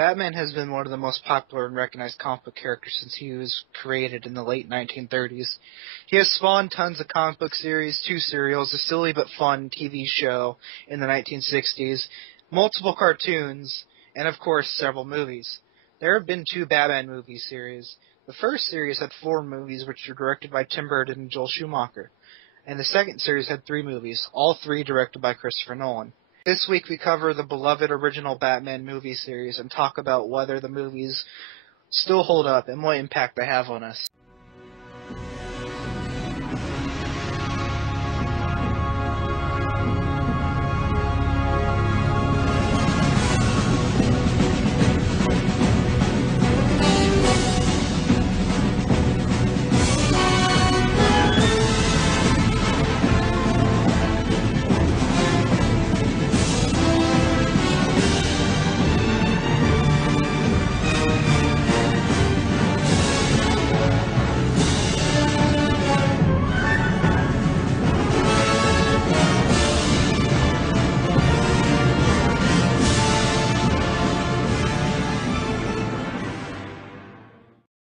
Batman has been one of the most popular and recognized comic book characters since he was created in the late 1930s. He has spawned tons of comic book series, 2 serials, a silly but fun TV show in the 1960s, multiple cartoons, and of course several movies. There have been 2 Batman movie series. The first series had 4 movies which were directed by Tim Burton and Joel Schumacher, and the second series had 3 movies, all 3 directed by Christopher Nolan. This week we cover the beloved original Batman movie series and talk about whether the movies still hold up and what impact they have on us.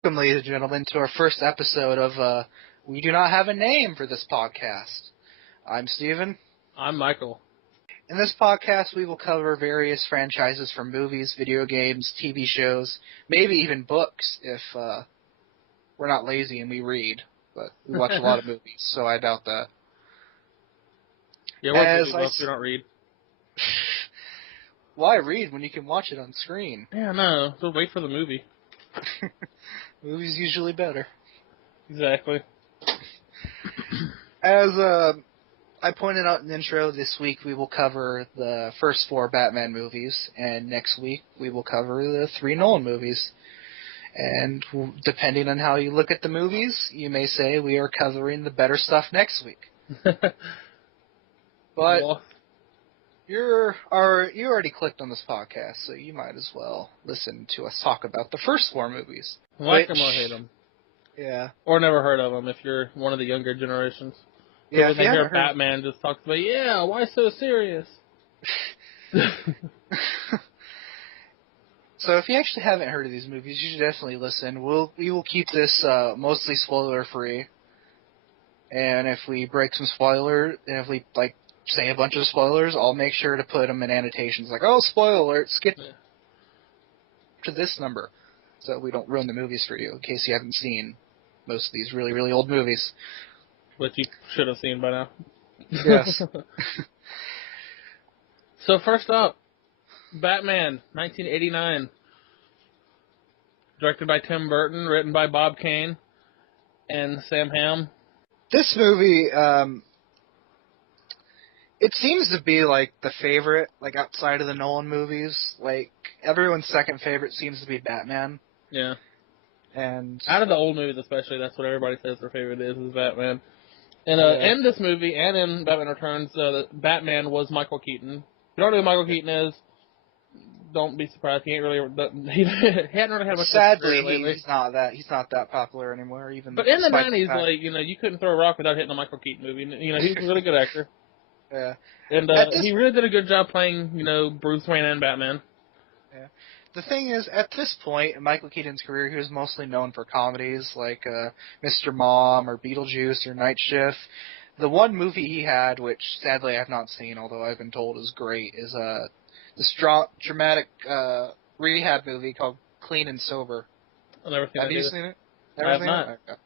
Welcome, ladies and gentlemen, to our first episode of We Do Not Have a Name for this podcast. I'm Steven. I'm Michael. In this podcast, we will cover various franchises from movies, video games, TV shows, maybe even books if we're not lazy and we read. But we watch a lot of movies, so I doubt that. Yeah, we're busy books, we don't read. Why read when you can watch it on screen? Yeah, no, so wait for the movie. Movie's usually better. Exactly. As I pointed out in the intro, this week we will cover the first 4 Batman movies, and next week we will cover the 3 Nolan movies. And depending on how you look at the movies, you may say we are covering the better stuff next week. But well, you already clicked on this podcast, so you might as well listen to us talk about the first 4 movies. like them or hate them. Yeah. Or never heard of them if you're one of the younger generations. Yeah, when if they you hear haven't heard... Batman just talks about, yeah, why so serious? So if you actually haven't heard of these movies, you should definitely listen. We will keep this mostly spoiler-free. And if we break some spoilers, and if we say a bunch of spoilers, I'll make sure to put them in annotations like, oh, spoiler alert, skip to this number, so we don't ruin the movies for you, in case you haven't seen most of these really, really old movies. Which you should have seen by now. Yes. So first up, Batman, 1989. Directed by Tim Burton, written by Bob Kane and Sam Hamm. This movie, it seems to be, the favorite, outside of the Nolan movies. Everyone's second favorite seems to be Batman. Yeah. And out of the old movies especially, that's what everybody says their favorite is Batman. And in this movie, and in Batman Returns, Batman was Michael Keaton. If you don't know who Michael Keaton is, don't be surprised. He hadn't really had much. Sadly, lately. he's not that popular anymore. But in the 90s, you couldn't throw a rock without hitting a Michael Keaton movie. He was a really good actor. Yeah. And he really did a good job playing, Bruce Wayne and Batman. Yeah. The thing is, at this point in Michael Keaton's career, he was mostly known for comedies like Mr. Mom or Beetlejuice or Night Shift. The one movie he had, which sadly I have not seen, although I've been told is great, is this dramatic rehab movie called Clean and Sober. I've never seen Have it. you seen it? I have not. Okay.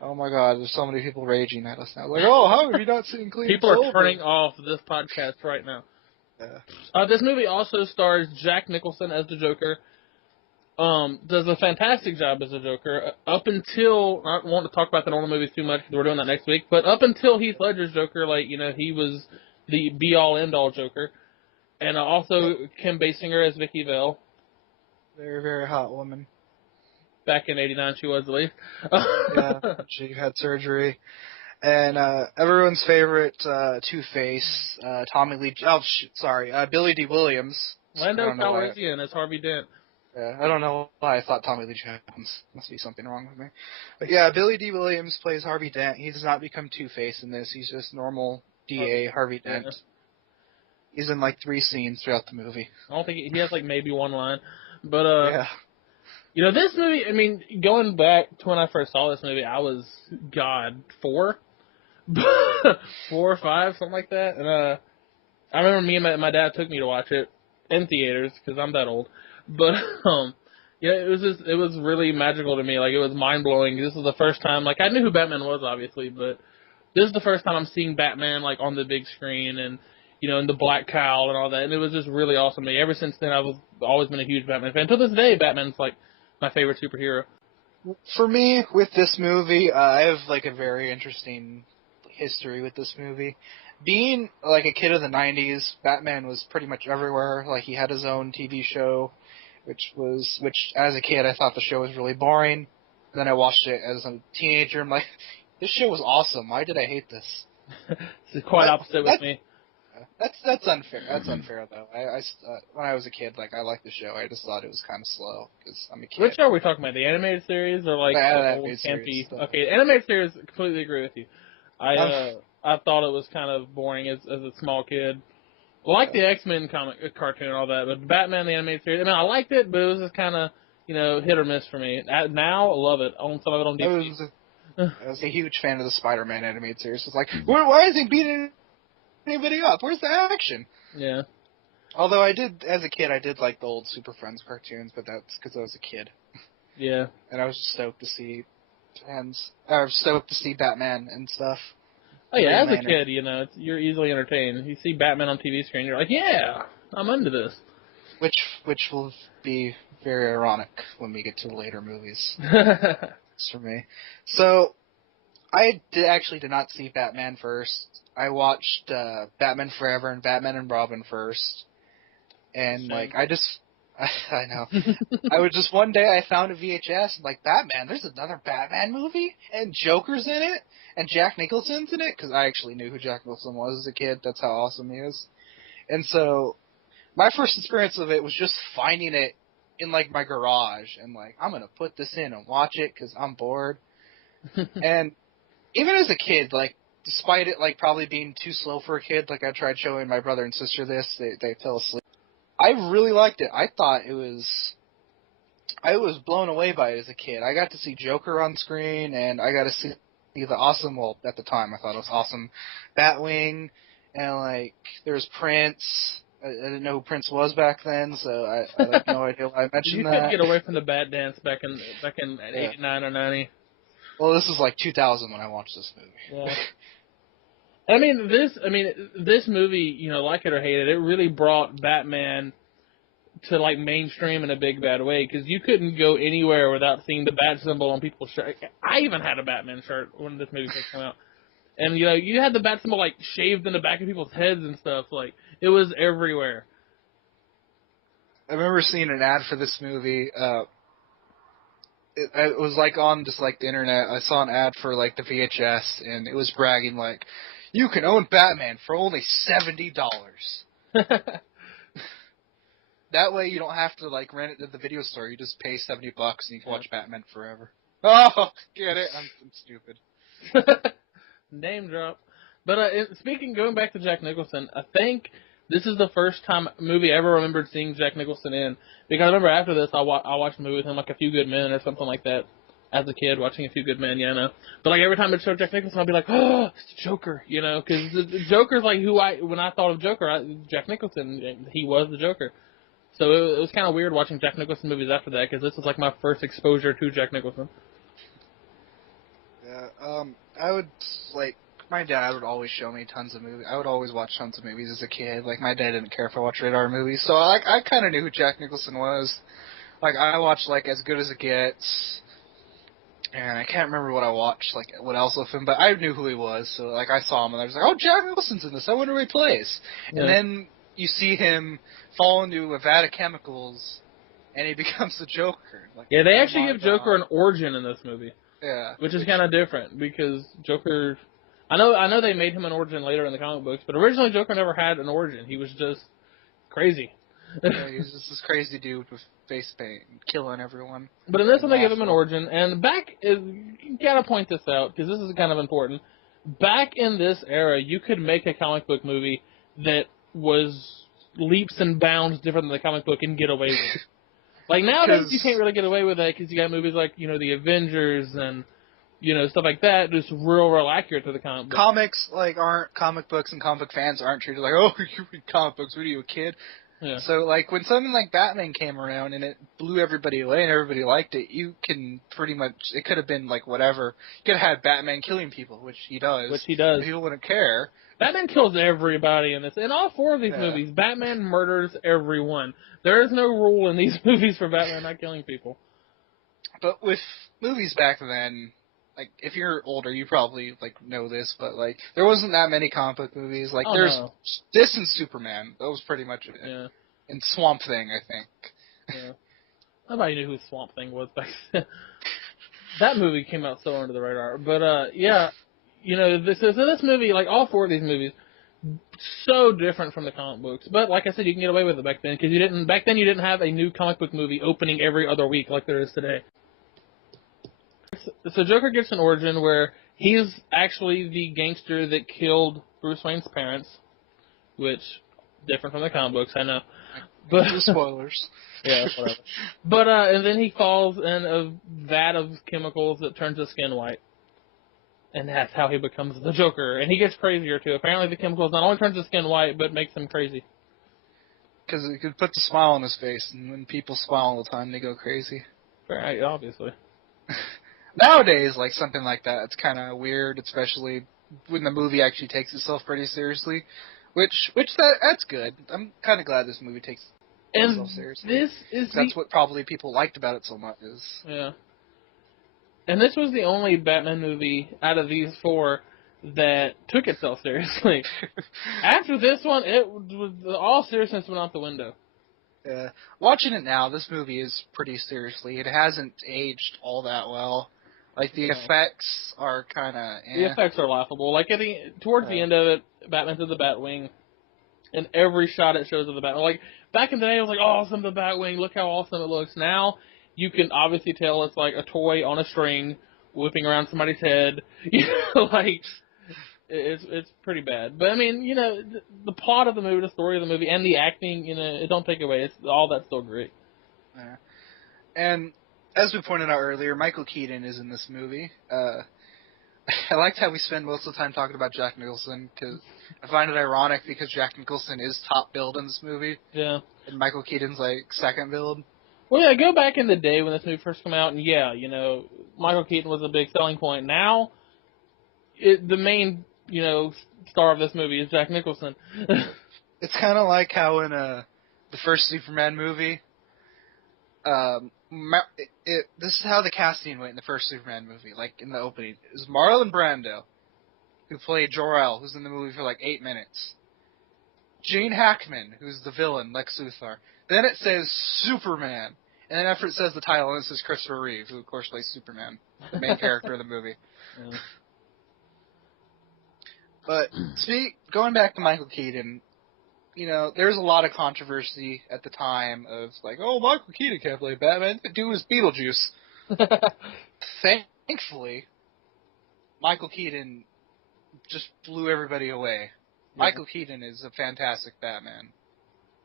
Oh my God, there's so many people raging at us now. Oh, how have you not seen Clean and Sober? People are turning off this podcast right now. Yeah. This movie also stars Jack Nicholson as the Joker. Does a fantastic job as the Joker. Up until, I don't want to talk about the Nolan movies too much because we're doing that next week, but up until Heath Ledger's Joker, he was the be-all, end-all Joker. And also Kim Basinger as Vicky Vale. Very, very hot woman. Back in '89, she was at least. Yeah, she had surgery. And everyone's favorite Two-Face, Billy D. Williams. Lando Calrissian as Harvey Dent. Yeah, I don't know why I thought Tommy Lee Jones. Must be something wrong with me. But yeah, Billy D. Williams plays Harvey Dent. He does not become Two-Face in this. He's just normal DA Harvey Dent. Yeah. He's in 3 scenes throughout the movie. I don't think he has maybe one line. But Yeah. This movie. I mean, going back to when I first saw this movie, I was 4, 4 or 5, something like that. And I remember me and my dad took me to watch it in theaters because I'm that old. But it was really magical to me. Like, it was mind blowing. This was the first time. Like, I knew who Batman was, obviously, but this is the first time I'm seeing Batman like on the big screen and in the black cowl and all that. And it was just really awesome to me. Ever since then, I've always been a huge Batman fan. To this day, Batman's like my favorite superhero. For me, with this movie, I have like a very interesting history with this movie. Being like a kid of the '90s, Batman was pretty much everywhere. Like, he had his own TV show, which as a kid I thought the show was really boring. Then I watched it as a teenager. I'm like, this show was awesome. Why did I hate this? It's quite opposite with me. That's unfair. That's unfair though. When I was a kid, like, I liked the show. I just thought it was kind of slow because I'm a kid. Which show are we talking about? The animated series or like the old campy? Okay, animated series. Completely agree with you. I thought it was kind of boring as a small kid. I like the X-Men cartoon and all that, but Batman the animated series. I mean, I liked it, but it was just kind of hit or miss for me. Now I love it. I own some of it on DVD. I was a huge fan of the Spider-Man animated series. It's like, why is he beating anybody up? Where's the action? Yeah. Although as a kid, I did like the old Super Friends cartoons, but that's because I was a kid. Yeah. And I was just stoked to see Batman and stuff. Oh yeah, as a kid, you're easily entertained. You see Batman on TV screen, you're like, yeah, I'm into this. Which will be very ironic when we get to the later movies. It's for me. So, I did not see Batman first. I watched Batman Forever and Batman and Robin first. And, like, I know. One day I found a VHS, and like, Batman, there's another Batman movie? And Joker's in it? And Jack Nicholson's in it? Because I actually knew who Jack Nicholson was as a kid. That's how awesome he is. And so, my first experience of it was just finding it in, like, my garage. And, like, I'm going to put this in and watch it because I'm bored. And even as a kid, like, despite it, like, probably being too slow for a kid, like, I tried showing my brother and sister this, they fell asleep. I really liked it. I was blown away by it as a kid. I got to see Joker on screen, and I got to see the awesome, well, at the time I thought it was awesome, Batwing, and, like, there was Prince. I didn't know who Prince was back then, so I had no idea why I mentioned that. You couldn't get away from the Bat Dance back in 89 or 90. Well, this was like 2000 when I watched this movie. Yeah. This movie, like it or hate it, it really brought Batman to, like, mainstream in a big bad way, because you couldn't go anywhere without seeing the bat symbol on people's shirts. I even had a Batman shirt when this movie first came out. And, you had the bat symbol, like, shaved in the back of people's heads and stuff. Like, it was everywhere. I remember seeing an ad for this movie. It was, like, on just, like, the internet. I saw an ad for, like, the VHS, and it was bragging, like, you can own Batman for only $70. That way you don't have to, like, rent it at the video store. You just pay $70 and you can watch Batman forever. Oh, get it? I'm stupid. Name drop. But going back to Jack Nicholson, I think this is the first movie I ever remembered seeing Jack Nicholson in. Because I remember after this, I watched a movie with him, like A Few Good Men or something like that. As a kid, watching A Few Good Men, yeah, I know. But, like, every time it showed Jack Nicholson, I'd be like, oh, it's Joker, because the Joker's, like, when I thought of Joker, Jack Nicholson, he was the Joker. So it was kind of weird watching Jack Nicholson movies after that, because this was, like, my first exposure to Jack Nicholson. Yeah, I would, like, my dad would always show me tons of movies. I would always watch tons of movies as a kid. Like, my dad didn't care if I watched rated R movies, so I kind of knew who Jack Nicholson was. Like, I watched, like, As Good as It Gets, and I can't remember what I watched, like, what else with him, but I knew who he was, so, like, I saw him, and I was like, oh, Jack Nicholson's in this, I wonder who he plays. Yeah. And then you see him fall into a vat of chemicals, and he becomes the Joker. Like, yeah, they actually give Joker an origin in this movie. Yeah. Which is kind of different, because Joker... I know they made him an origin later in the comic books, but originally Joker never had an origin. He was just crazy. Yeah, he was just this crazy dude with face paint and killing everyone. But in this one, they give him an origin, and you gotta point this out, because this is kind of important. Back in this era, you could make a comic book movie that was leaps and bounds different than the comic book and get away with it. Like, nowadays, you can't really get away with that because you got movies like, the Avengers and, stuff like that, just real accurate to the comic book. Comics, aren't comic books, and comic fans aren't treated like, oh, you read comic books, what are you, a kid? Yeah. So, when something like Batman came around and it blew everybody away and everybody liked it, you can pretty much, it could have been, whatever. You could have had Batman killing people, which he does. People wouldn't care. Batman kills everybody in this. In all 4 of these movies, Batman murders everyone. There is no rule in these movies for Batman not killing people. But with movies back then, if you're older, you probably, know this, but, there wasn't that many comic book movies. There's this and Superman. That was pretty much it. Yeah. And Swamp Thing, I think. Yeah. Nobody knew who Swamp Thing was back then. That movie came out so under the radar. But, yeah, this movie, all 4 of these movies, so different from the comic books. But, like I said, you can get away with it back then, because back then you didn't have a new comic book movie opening every other week like there is today. So Joker gets an origin where he's actually the gangster that killed Bruce Wayne's parents, which, different from the comic books, I know. But spoilers. Yeah, whatever. But, and then he falls in a vat of chemicals that turns his skin white. And that's how he becomes the Joker. And he gets crazier, too. Apparently the chemicals not only turns his skin white, but makes him crazy. Because it could put the smile on his face, and when people smile all the time, they go crazy. Right, obviously. Nowadays, something like that, it's kind of weird, especially when the movie actually takes itself pretty seriously. That's good. I'm kind of glad this movie takes itself seriously. That's what probably people liked about it so much. Yeah. And this was the only Batman movie out of these 4 that took itself seriously. After this one, all seriousness went out the window. Yeah. Watching it now, this movie is pretty seriously. It hasn't aged all that well. The effects are kind of... The effects are laughable. Towards the end of it, Batman's in the Batwing, and every shot it shows of the Batwing. Back in the day, it was awesome, the Batwing, look how awesome it looks. Now, you can obviously tell it's a toy on a string whipping around somebody's head. It's pretty bad. But, I mean, the plot of the movie, the story of the movie, and the acting, it don't take away. All that's still great. Yeah. And... as we pointed out earlier, Michael Keaton is in this movie. I liked how we spend most of the time talking about Jack Nicholson, because I find it ironic because Jack Nicholson is top billed in this movie. Yeah. And Michael Keaton's, second billed. Well, yeah, go back in the day when this movie first came out, and Michael Keaton was a big selling point. Now, the main, star of this movie is Jack Nicholson. It's kind of like how in the first Superman movie, this is how the casting went in the first Superman movie, in the opening. It was Marlon Brando, who played Jor-El, who's in the movie for 8 minutes. Gene Hackman, who's the villain, Lex Luthor. Then it says Superman. And then after it says the title, it says Christopher Reeve, who of course plays Superman, the main character of the movie. Yeah. But, going back to Michael Keaton, there was a lot of controversy at the time of, oh, Michael Keaton can't play Batman. The dude is Beetlejuice. Thankfully, Michael Keaton just blew everybody away. Yeah. Michael Keaton is a fantastic Batman.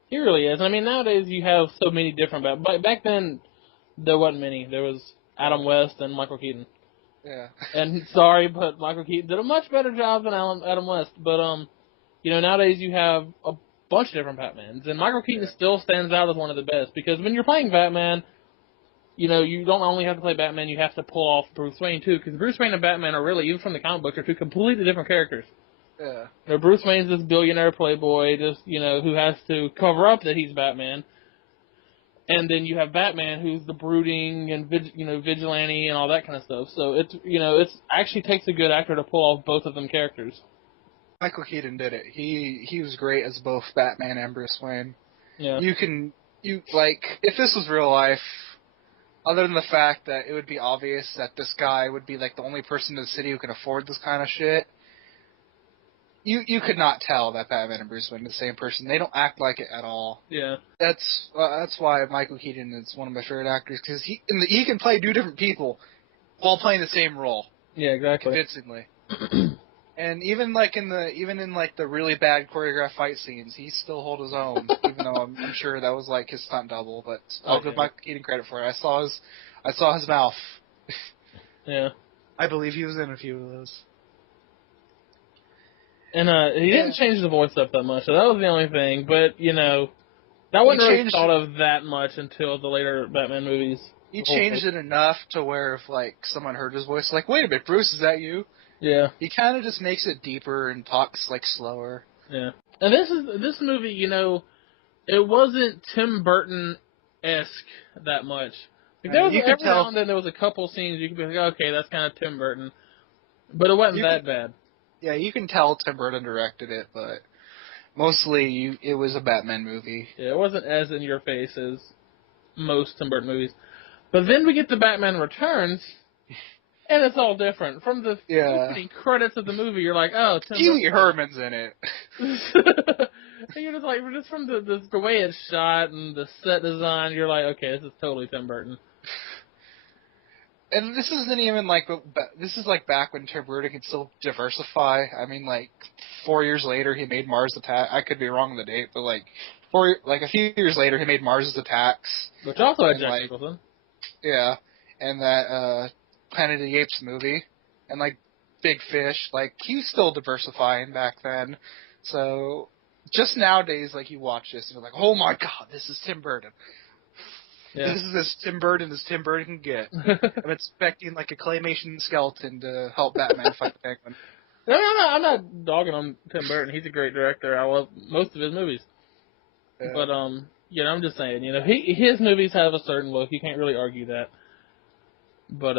He really is. I mean, nowadays you have so many different Batman. Back then, there wasn't many. There was Adam West and Michael Keaton. Yeah. And sorry, but Michael Keaton did a much better job than Adam West. But, nowadays you have a bunch of different Batmans, and Michael Keaton still stands out as one of the best, because when you're playing Batman, you don't only have to play Batman, you have to pull off Bruce Wayne, too, because Bruce Wayne and Batman are really, even from the comic books, are 2 completely different characters. Yeah. Bruce Wayne's this billionaire playboy, just, who has to cover up that he's Batman, and then you have Batman, who's the brooding and, vigilante and all that kind of stuff, so it's actually takes a good actor to pull off both of them characters. Michael Keaton did it. He was great as both Batman and Bruce Wayne. Yeah. If this was real life, other than the fact that it would be obvious that this guy would be the only person in the city who can afford this kind of shit, you could not tell that Batman and Bruce Wayne are the same person. They don't act like it at all. Yeah. That's why Michael Keaton is one of my favorite actors, because he can play 2 different people while playing the same role. Yeah, exactly. Convincingly. And even in the really bad choreographed fight scenes, he still hold his own. Even though I'm sure that was like his stunt double, but I'll give Michael Keaton credit for it. I saw his mouth. Yeah. I believe he was in a few of those. And he didn't change the voice up that much, so that was the only thing. But that wasn't really thought of that much until the later Batman movies. He changed it enough to where if like someone heard his voice, like, wait a minute, Bruce, is that you? Yeah. He kind of just makes it deeper and talks like slower. Yeah. And this movie, it wasn't Tim Burton-esque that much. Like, there was every now and then there was a couple scenes you could be like, okay, that's kind of Tim Burton, but it wasn't that bad. Yeah, you can tell Tim Burton directed it, but mostly it was a Batman movie. Yeah, it wasn't as in your face as most Tim Burton movies. But then we get to Batman Returns, and it's all different. From the opening credits of the movie, you're like, oh, Tim Pee Wee Herman's in it. And you're just like, just from the way it's shot and the set design, you're like, okay, this is totally Tim Burton. And this isn't even like, this is like back when Tim Burton could still diversify. I mean, like 4 years later, he made Mars Attacks. I could be wrong on the date, but like a few years later, he made Mars Attacks, which also had Jack Nicholson. Yeah, and that Planet of the Apes movie, and like Big Fish. Like he was still diversifying back then. So just nowadays, like you watch this and you're like, oh my god, this is Tim Burton. Yeah. This is as Tim Burton as Tim Burton can get. I'm expecting like a claymation skeleton to help Batman fight the Penguin. No, I'm not dogging on Tim Burton. He's a great director. I love most of his movies. Yeah. But I'm just saying, his movies have a certain look. You can't really argue that. But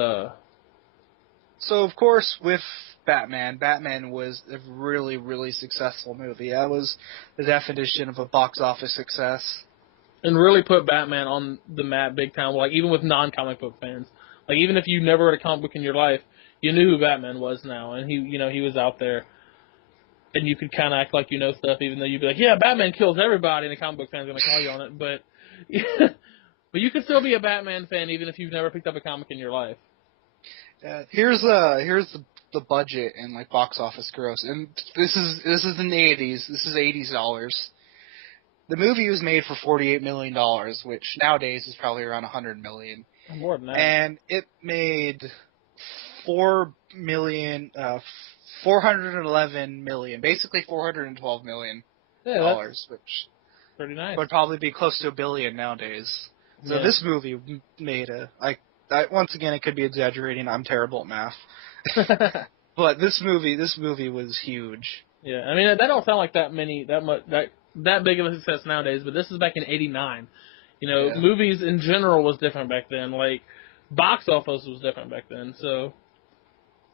so of course with Batman was a really, really successful movie. That was the definition of a box office success. And really put Batman on the map big time, like even with non-comic book fans. Like even if you never read a comic book in your life, you knew who Batman was now, and he was out there, and you could kind of act like you know stuff, even though you'd be like, yeah, Batman kills everybody, and the comic book fan's gonna call you on it, but but you can still be a Batman fan even if you've never picked up a comic in your life. Here's the budget and like box office gross, and this is in the 80s. This is $80 dollars. The movie was made for $48 million, which nowadays is probably around $100 million. More than that. And it made $411 million, basically $412 million, which pretty nice. Would probably be close to $1 billion nowadays. So this movie made once again, it could be exaggerating. I'm terrible at math, but this movie was huge. Yeah, I mean that don't sound like that big of a success nowadays, but this is back in '89. Movies in general was different back then. Like box office was different back then. So, of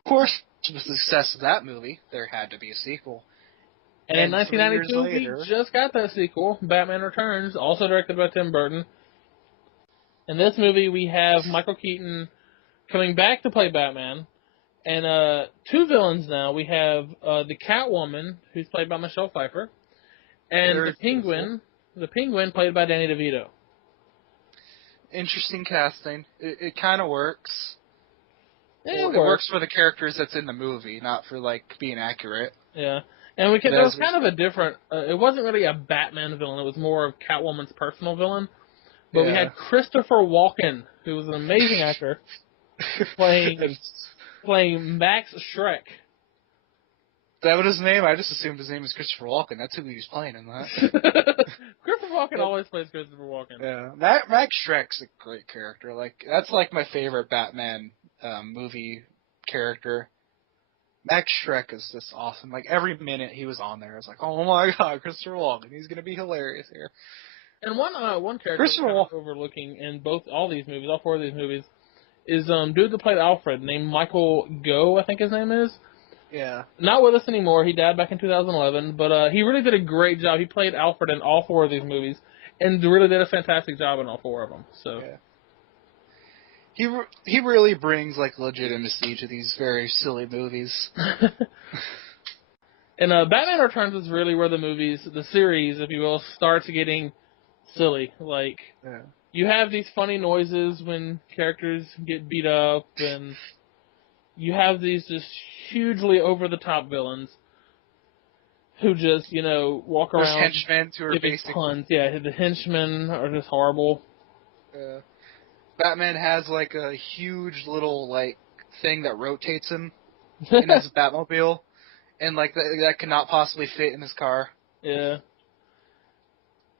course, with the success of that movie, there had to be a sequel. And in 1992, we just got that sequel, Batman Returns, also directed by Tim Burton. In this movie, we have Michael Keaton coming back to play Batman, and two villains now. We have the Catwoman, who's played by Michelle Pfeiffer, and the Penguin played by Danny DeVito. Interesting casting. It kind of works. Yeah, it works for the characters that's in the movie, not for like being accurate. Yeah, and there was kind of a different. It wasn't really a Batman villain. It was more of Catwoman's personal villain. But we had Christopher Walken, who was an amazing actor, playing Max Schreck. Is that what his name? I just assumed his name was Christopher Walken. That's who he was playing in that. Christopher Walken always plays Christopher Walken. Yeah, Max Schreck's a great character. That's my favorite Batman movie character. Max Schreck is just awesome. Every minute he was on there, I was like, oh my god, Christopher Walken, he's gonna be hilarious here. And one character we're overlooking in all four of these movies, is dude that played Alfred, named Michael Gough, I think his name is. Yeah. Not with us anymore. He died back in 2011, but he really did a great job. He played Alfred in all four of these movies, and really did a fantastic job in all four of them. So. Yeah. He really brings legitimacy to these very silly movies. And Batman Returns is really where the series, if you will, starts getting silly. You have these funny noises when characters get beat up, and you have these just hugely over-the-top villains who just, walk There's around henchmen who are giving basically... puns. Yeah, the henchmen are just horrible. Batman has, like, a huge little, like, thing that rotates him in his Batmobile, and, like, that could not possibly fit in his car. Yeah.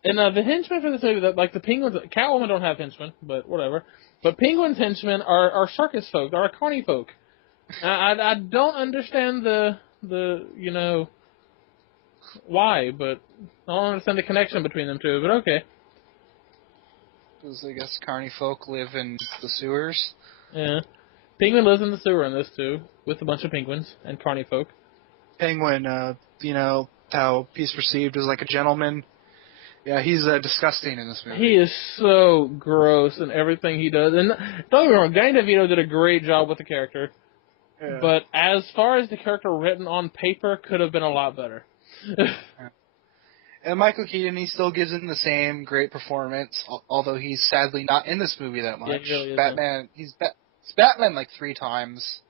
And the henchmen for this movie, like the Penguins, Catwoman don't have henchmen, but whatever. But Penguin's henchmen are circus folk, are carny folk. I don't understand the why, but I don't understand the connection between them two. But okay. Because I guess carny folk live in the sewers. Yeah. Penguin lives in the sewer in this too, with a bunch of penguins and carny folk. Penguin, how he's perceived as like a gentleman. Yeah, he's disgusting in this movie. He is so gross in everything he does. And don't get me wrong, Danny DeVito did a great job with the character. Yeah. But as far as the character written on paper, could have been a lot better. And Michael Keaton, he still gives him the same great performance, although he's sadly not in this movie that much. Yeah, he really isn't. Batman, he's Batman like 3 times.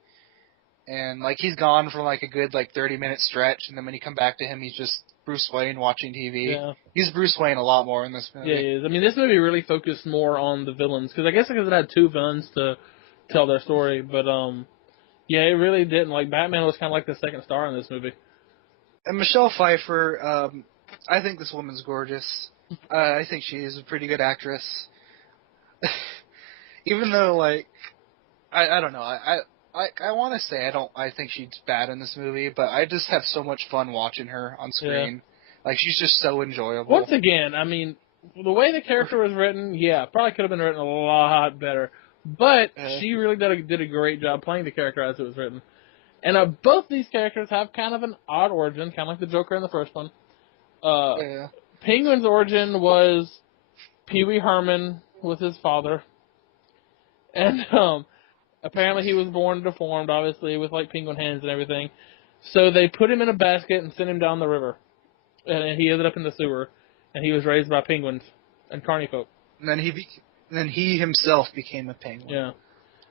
And, like, he's gone for, like, a good, like, 30-minute stretch, and then when you come back to him, he's just Bruce Wayne watching TV. Yeah. He's Bruce Wayne a lot more in this movie. Yeah, he is. I mean, this movie really focused more on the villains, because I guess it had 2 villains to tell their story, but, yeah, it really didn't. Like, Batman was kind of like the second star in this movie. And Michelle Pfeiffer, I think this woman's gorgeous. I think she is a pretty good actress. Even though, like, I don't know, I want to say I think she's bad in this movie, but I just have so much fun watching her on screen. Yeah. Like, she's just so enjoyable. Once again, I mean, the way the character was written, yeah, probably could have been written a lot better. But she really did a great job playing the character as it was written. And both these characters have kind of an odd origin, kind of like the Joker in the first one. Penguin's origin was Pee Wee Herman with his father. And, apparently he was born deformed, obviously, with, like, penguin hands and everything. So they put him in a basket and sent him down the river. And he ended up in the sewer. And he was raised by penguins and carny folk. And then he himself became a penguin. Yeah.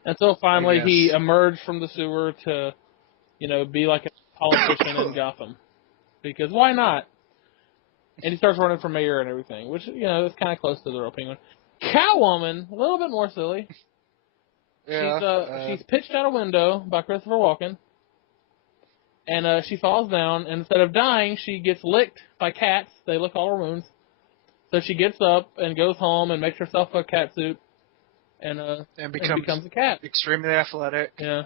Until finally he emerged from the sewer to, be like a politician in Gotham. Because why not? And he starts running for mayor and everything, which, is kind of close to the real penguin. Catwoman, a little bit more silly. Yeah, she's pitched out a window by Christopher Walken, and she falls down, and instead of dying, she gets licked by cats. They lick all her wounds. So she gets up and goes home and makes herself a cat suit, and becomes a cat. Extremely athletic. Yeah.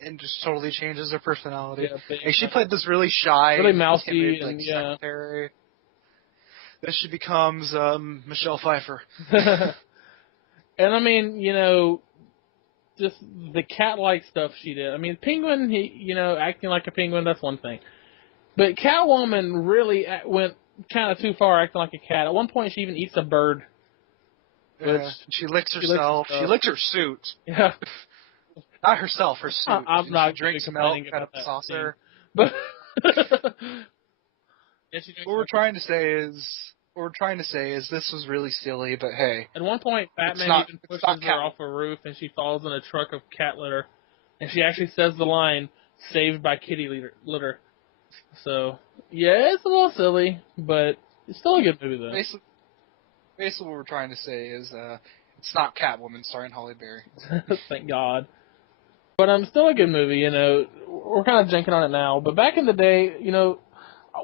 And just totally changes her personality. Yeah, and she played this really shy, really mousy, timid, secretary. Then she becomes Michelle Pfeiffer. And I mean, just the cat-like stuff she did. I mean, Penguin, acting like a penguin, that's one thing. But Catwoman really went kind of too far acting like a cat. At one point, she even eats a bird. Yeah, she licks herself. She licks her suit. Yeah. Not herself, her suit. I'm not drinks milk out of the saucer. But what we're trying to say is this was really silly, but hey. At one point, Batman even pushes her off a roof, and she falls in a truck of cat litter, and she actually says the line, "Saved by kitty litter." So, yeah, it's a little silly, but it's still a good movie, though. Basically what we're trying to say is it's not Catwoman starring Halle Berry. Thank God. But still a good movie, We're kind of janking on it now, but back in the day,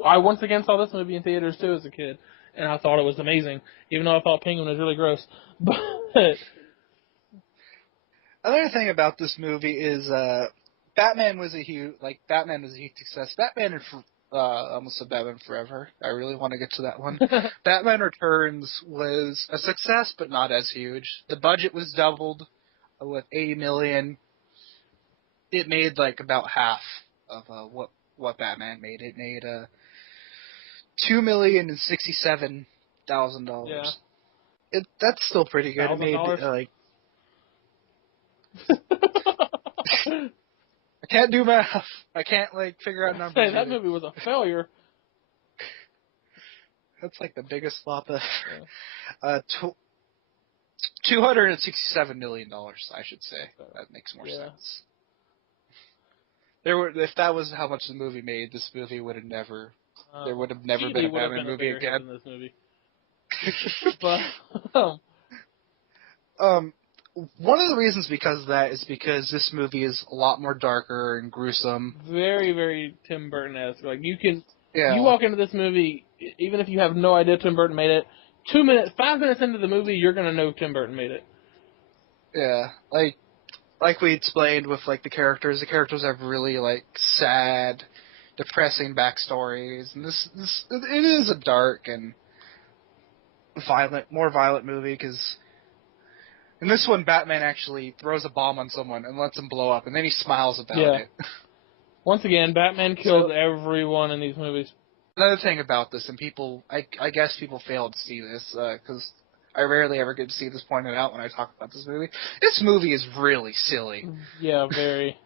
I once again saw this movie in theaters, too, as a kid. And I thought it was amazing, even though I thought Penguin was really gross. But another thing about this movie is Batman was a huge success. Almost said Batman Forever. I really want to get to that one. Batman Returns was a success, but not as huge. The budget was doubled with $80 million. It made like about half of what Batman made. It made $2,067,000. Yeah. That's still pretty good. It made like I can't do math. I can't figure out numbers. Hey, that movie was a failure. That's like the biggest flop ever. Yeah. $267 million, I should say. That makes more sense. If that was how much the movie made, this movie would have never. There would have never been a Batman movie again. In this movie. But one of the reasons because of that is because this movie is a lot more darker and gruesome. Very, very Tim Burton-esque. Like you Yeah. walk into this movie, even if you have no idea Tim Burton made it. 5 minutes into the movie, you're gonna know Tim Burton made it. Yeah, like we explained with like the characters have really like sad, depressing backstories, and this it is a dark and more violent movie because in this one Batman actually throws a bomb on someone and lets him blow up, and then he smiles about it. Once again, Batman kills everyone in these movies. Another thing about this, and people, I guess people fail to see this because I rarely ever get to see this pointed out when I talk about this movie. This movie is really silly. Yeah, very.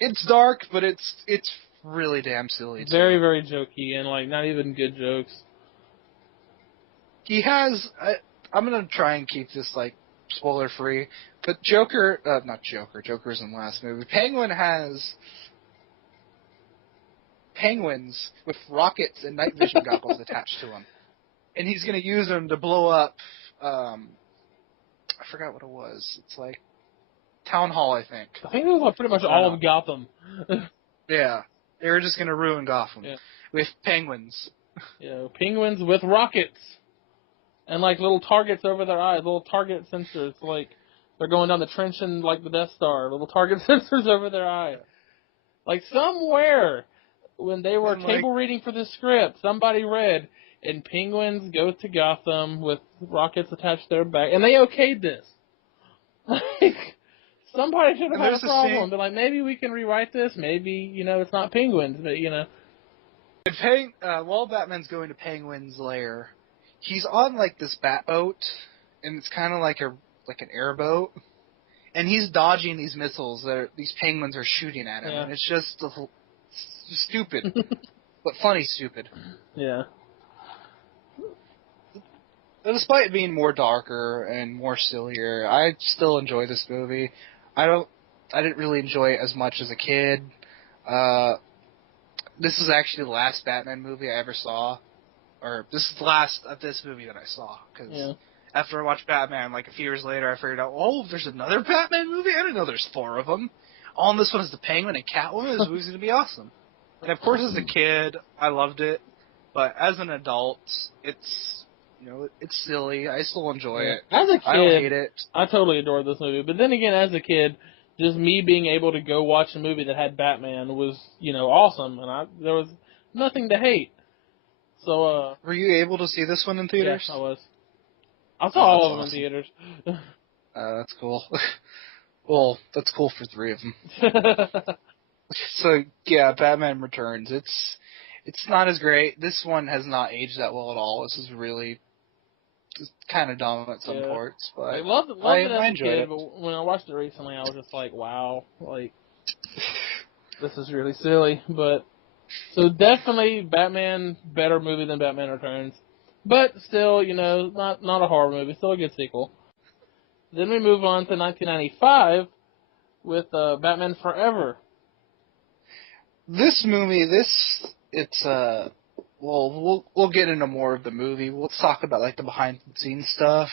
It's dark, but it's really damn silly. Very, very jokey, and like not even good jokes. He has. I'm gonna try and keep this like spoiler free, but not Joker. Joker's in the last movie. Penguin has penguins with rockets and night vision goggles attached to him, and he's gonna use them to blow up. I forgot what it was. It's like Town Hall, I think. I think it was like pretty much all of Gotham. Yeah, they were just gonna ruin Gotham with penguins. Yeah, penguins with rockets. And like little targets over their eyes, little target sensors, like they're going down the trench in like the Death Star, little target sensors over their eye. Like somewhere when they were table reading for the script, somebody read, and penguins go to Gotham with rockets attached to their back, and they okayed this. Like somebody should have had a problem, but like maybe we can rewrite this. Maybe it's not penguins, but While Batman's going to Penguin's lair, he's on like this bat boat, and it's kind of like an airboat, and he's dodging these missiles that these penguins are shooting at him, and it's just stupid, but funny stupid. Yeah. But despite it being more darker and more sillier, I still enjoy this movie. I didn't really enjoy it as much as a kid. This is actually the last Batman movie I ever saw. Or this is the last of this movie that I saw. Because after I watched Batman, like a few years later, I figured out, there's another Batman movie? I didn't know there's 4 of them. All in this one is the Penguin and Catwoman. This movie's going to be awesome. And of course, as a kid, I loved it. But as an adult, it's silly. I still enjoy it. As a kid, I don't hate it. I totally adored this movie. But then again, as a kid, just me being able to go watch a movie that had Batman was, awesome. And there was nothing to hate. So, were you able to see this one in theaters? Yeah, I was. I saw all of them in theaters. That's cool. Well, that's cool for 3 of them. So, yeah, Batman Returns. It's not as great. This one has not aged that well at all. This is really just kind of dumb at some parts. But I loved it as a enjoyed kid, it. but when I watched it recently, I was just like, wow, like, this is really silly. But so definitely Batman, better movie than Batman Returns. But still, not a horror movie, still a good sequel. Then we move on to 1995 with Batman Forever. This movie, we'll get into more of the movie. Let's talk about like the behind the scenes stuff.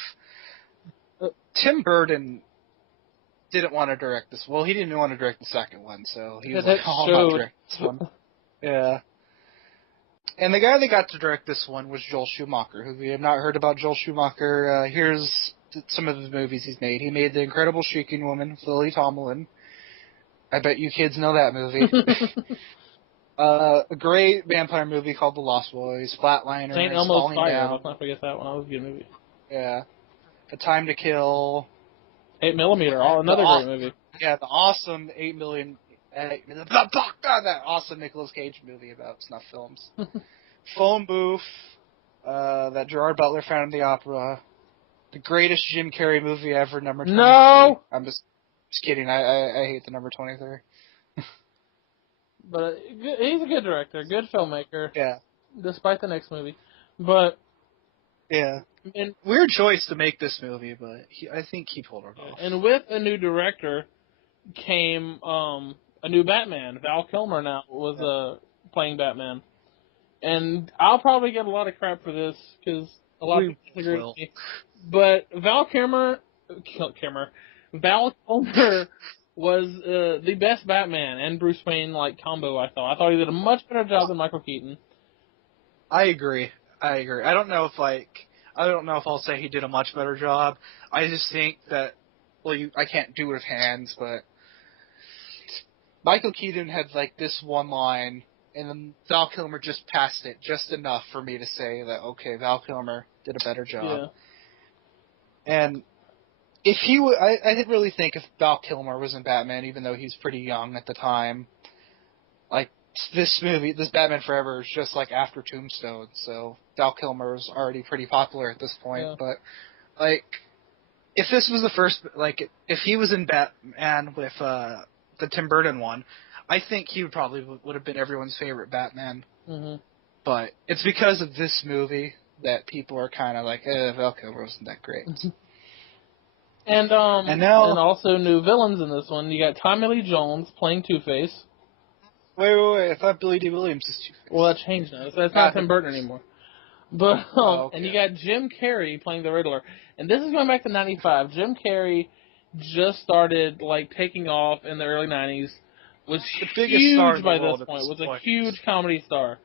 Tim Burton didn't want to direct this. Well, he didn't want to direct the second one, so he was like, I'll not direct this one. Yeah. And the guy that got to direct this one was Joel Schumacher. Who we have not heard about Joel Schumacher, here's some of the movies he's made. He made The Incredible Shrieking Woman with Lily Tomlin. I bet you kids know that movie. A great vampire movie called The Lost Boys, Flatliners, St. Elmo's Falling Fire. Down. Let's not forget that one. That was a good movie. Yeah. A Time to Kill. 8mm, another great movie. Yeah, the awesome 8 million... that awesome Nicolas Cage movie about snuff films. Phone Booth, that Gerard Butler found in the opera. The greatest Jim Carrey movie ever, number 23. No! I'm just kidding. I hate the number 23. But he's a good director, good filmmaker. Yeah. Despite the next movie. But... Yeah. And weird choice to make this movie, but I think he pulled it off. And with a new director came a new Batman. Val Kilmer now was playing Batman. And I'll probably get a lot of crap for this because a lot of people disagree with me. But Val Kilmer was the best Batman and Bruce Wayne combo. I thought he did a much better job than Michael Keaton. I agree. I don't know if I'll say he did a much better job. I just think that I can't do it with hands, but Michael Keaton had this one line, and then Val Kilmer just passed it just enough for me to say that okay, Val Kilmer did a better job. Yeah. And if I didn't really think if Val Kilmer was in Batman, even though he's pretty young at the time. This Batman Forever is just after Tombstone, so Val Kilmer is already pretty popular at this point. Yeah. But if this was the first, if he was in Batman with the Tim Burton one, I think he would have been everyone's favorite Batman. Mm-hmm. But it's because of this movie that people are kind of Val Kilmer wasn't that great. And also new villains in this one. You got Tommy Lee Jones playing Two-Face. Wait, I thought Billy D. Williams is Two-Face. Well, that changed now. That's not Tim Burton anymore. But okay. And you got Jim Carrey playing the Riddler. And this is going back to 95. Jim Carrey just started taking off in the early 90s. Was huge by this point. Was a huge comedy star.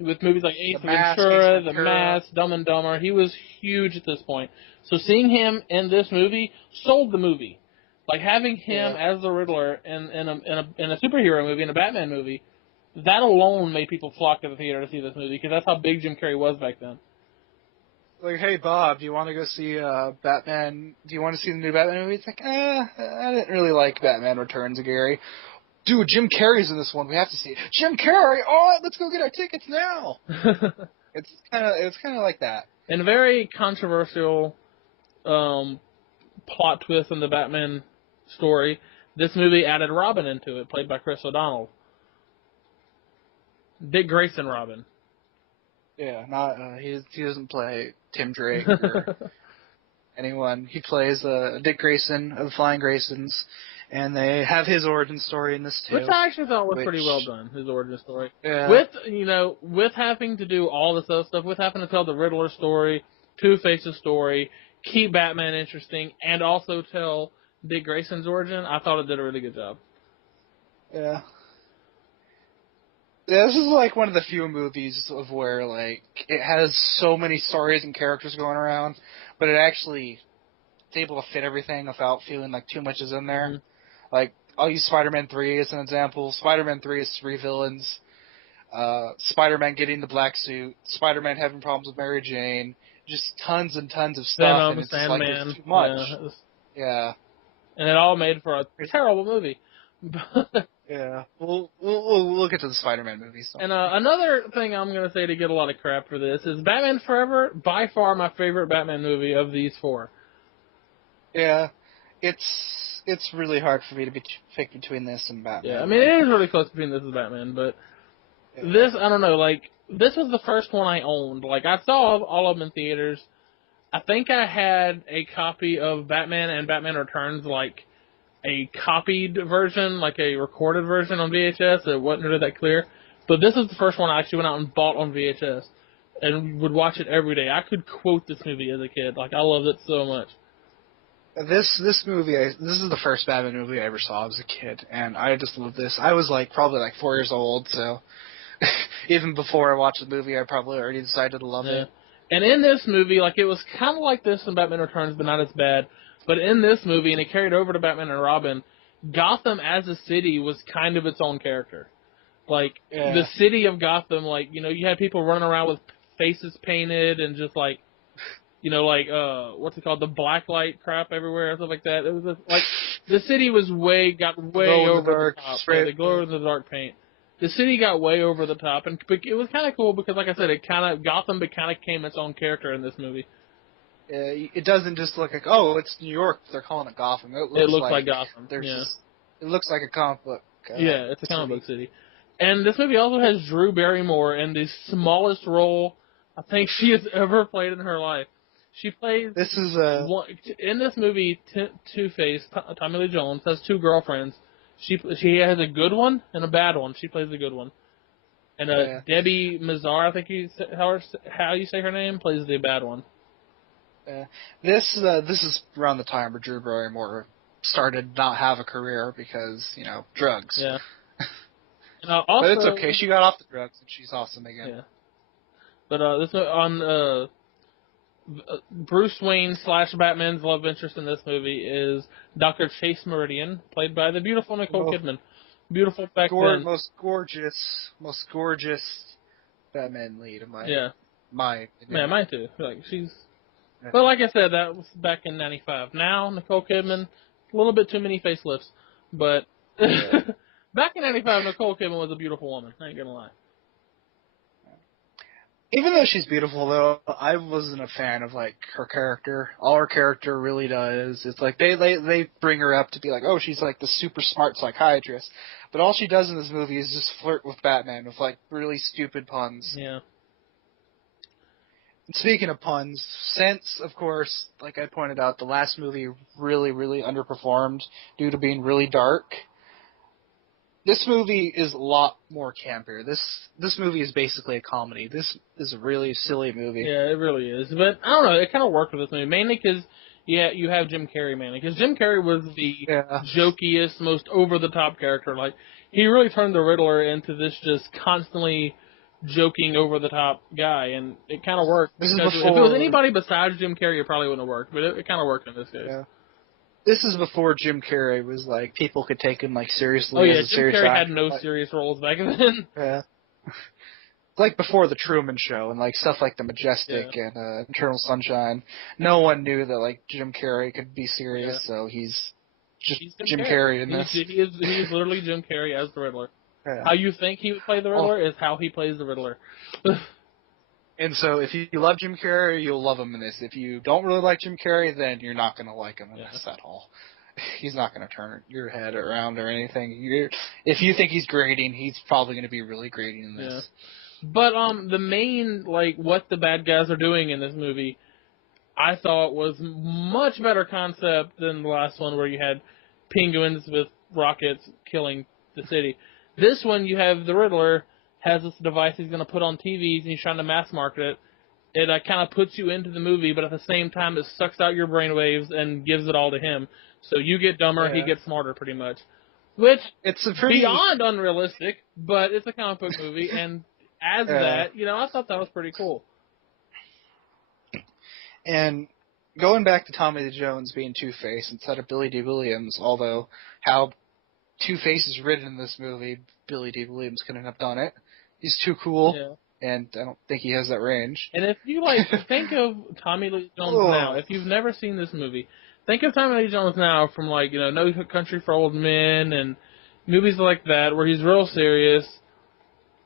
With movies like Ace Ventura, The Mask, Dumb and Dumber. He was huge at this point. So seeing him in this movie sold the movie. Having him as the Riddler in a superhero movie, in a Batman movie, that alone made people flock to the theater to see this movie, because that's how big Jim Carrey was back then. Hey, Bob, do you want to go see Batman? Do you want to see the new Batman movie? It's I didn't really like Batman Returns, Gary. Dude, Jim Carrey's in this one. We have to see it. Jim Carrey! All right, let's go get our tickets now! It's kind of like that. And a very controversial plot twist in the Batman story. This movie added Robin into it, played by Chris O'Donnell. Dick Grayson Robin. Yeah, not he doesn't play Tim Drake or anyone. He plays Dick Grayson of the Flying Graysons, and they have his origin story in this too. Which I actually thought was pretty well done, his origin story. Yeah. With having to do all this other stuff, with having to tell the Riddler story, Two-Face's story, keep Batman interesting, and also tell Dick Grayson's origin, I thought it did a really good job. Yeah. Yeah, this is one of the few movies of where it has so many stories and characters going around, but it actually is able to fit everything without feeling too much is in there. Mm-hmm. I'll use Spider-Man 3 as an example. Spider-Man 3 is 3 villains. Spider-Man getting the black suit. Spider-Man having problems with Mary Jane. Just tons and tons of stuff, and it's Sandman. It's too much. Yeah. And it all made for a terrible movie. Yeah. We'll get to the Spider-Man movies. And another thing I'm going to say to get a lot of crap for this is Batman Forever, by far my favorite Batman movie of these 4. Yeah. It's really hard for me to pick between this and Batman. Yeah, I mean, it is really close between this and Batman, but this, I don't know, this was the first one I owned. I saw all of them in theaters. I think I had a copy of Batman and Batman Returns, a copied version, a recorded version on VHS. It wasn't really that clear. But this is the first one I actually went out and bought on VHS and would watch it every day. I could quote this movie as a kid. I loved it so much. This movie, this is the first Batman movie I ever saw as a kid, and I just love this. I was probably 4 years old, so even before I watched the movie, I probably already decided to love it. And in this movie, it was kind of like this in Batman Returns, but not as bad. But in this movie, and it carried over to Batman and Robin, Gotham as a city was kind of its own character. The city of Gotham, you had people running around with faces painted and just what's it called, the black light crap everywhere and stuff like that. It was the city got way over the top. The glow in the dark paint. The city got way over the top, and it was kind of cool because, like I said, Gotham became its own character in this movie. It doesn't just look it's New York. They're calling it Gotham. It looks like Gotham. It looks like a comic book. It's a comic book city. And this movie also has Drew Barrymore in the smallest role I think she has ever played in her life. She plays. This is in this movie. Two-Face, Tommy Lee Jones, has 2 girlfriends. She has a good one and a bad one. She plays the good one. And Debbie Mazar, I think how you say her name, plays the bad one. This is around the time where Drew Barrymore started not have a career because drugs. Yeah. And but it's okay. She got off the drugs and she's awesome again. Yeah. But this on Bruce Wayne / Batman's love interest in this movie is Dr. Chase Meridian, played by the beautiful Nicole Kidman. Beautiful back then. Most gorgeous Batman lead in my opinion. Yeah, mine too. Like she's, but like I said, that was back in '95. Now Nicole Kidman, a little bit too many facelifts, but back in '95, Nicole Kidman was a beautiful woman. I ain't gonna lie. Even though she's beautiful, though, I wasn't a fan of like her character. All her character really does is like they bring her up to be like, oh, she's like the super smart psychiatrist, but all she does in this movie is just flirt with Batman with like really stupid puns. Yeah. And speaking of puns, since of course, like I pointed out, the last movie really underperformed due to being really dark. This movie is a lot more campier. This movie is basically a comedy. This is a really silly movie. Yeah, it really is. But I don't know, it kind of worked with this movie. Mainly because, you have Jim Carrey, mainly. Because Jim Carrey was the jokiest, most over-the-top character. Like, he really turned the Riddler into this just constantly joking, over-the-top guy. And it kind of worked. This is before... If it was anybody besides Jim Carrey, it probably wouldn't have worked. But it kind of worked in this case. Yeah. This is before Jim Carrey was like people could take him like seriously. Oh yeah, as a serious Jim Carrey actor. had no serious roles back then. Yeah, like before the Truman Show and like stuff like The Majestic and Eternal Sunshine. No one knew that like Jim Carrey could be serious, so he's just Jim Carrey in this. He is literally Jim Carrey as the Riddler. Yeah. How you think he would play the Riddler is how he plays the Riddler. And so if you love Jim Carrey, you'll love him in this. If you don't really like Jim Carrey, then you're not going to like him in this at all. He's not going to turn your head around or anything. If you think he's grating, he's probably going to be really grating in this. Yeah. But the main, like, what the bad guys are doing in this movie, I thought was much better concept than the last one where you had penguins with rockets killing the city. This one, you have the Riddler has this device he's going to put on TVs, and he's trying to mass market it. It kind of puts you into the movie, but at the same time, it sucks out your brainwaves and gives it all to him. So you get dumber, he gets smarter, pretty much. Which, it's beyond unrealistic, but it's a comic book movie, and as that, I thought that was pretty cool. And going back to Tommy Lee Jones being Two-Face instead of Billy D. Williams, although how Two-Face is written in this movie, Billy D. Williams couldn't have done it. He's too cool, and I don't think he has that range. And if you, think of Tommy Lee Jones now, if you've never seen this movie, think of Tommy Lee Jones now from, No Country for Old Men and movies like that where he's real serious.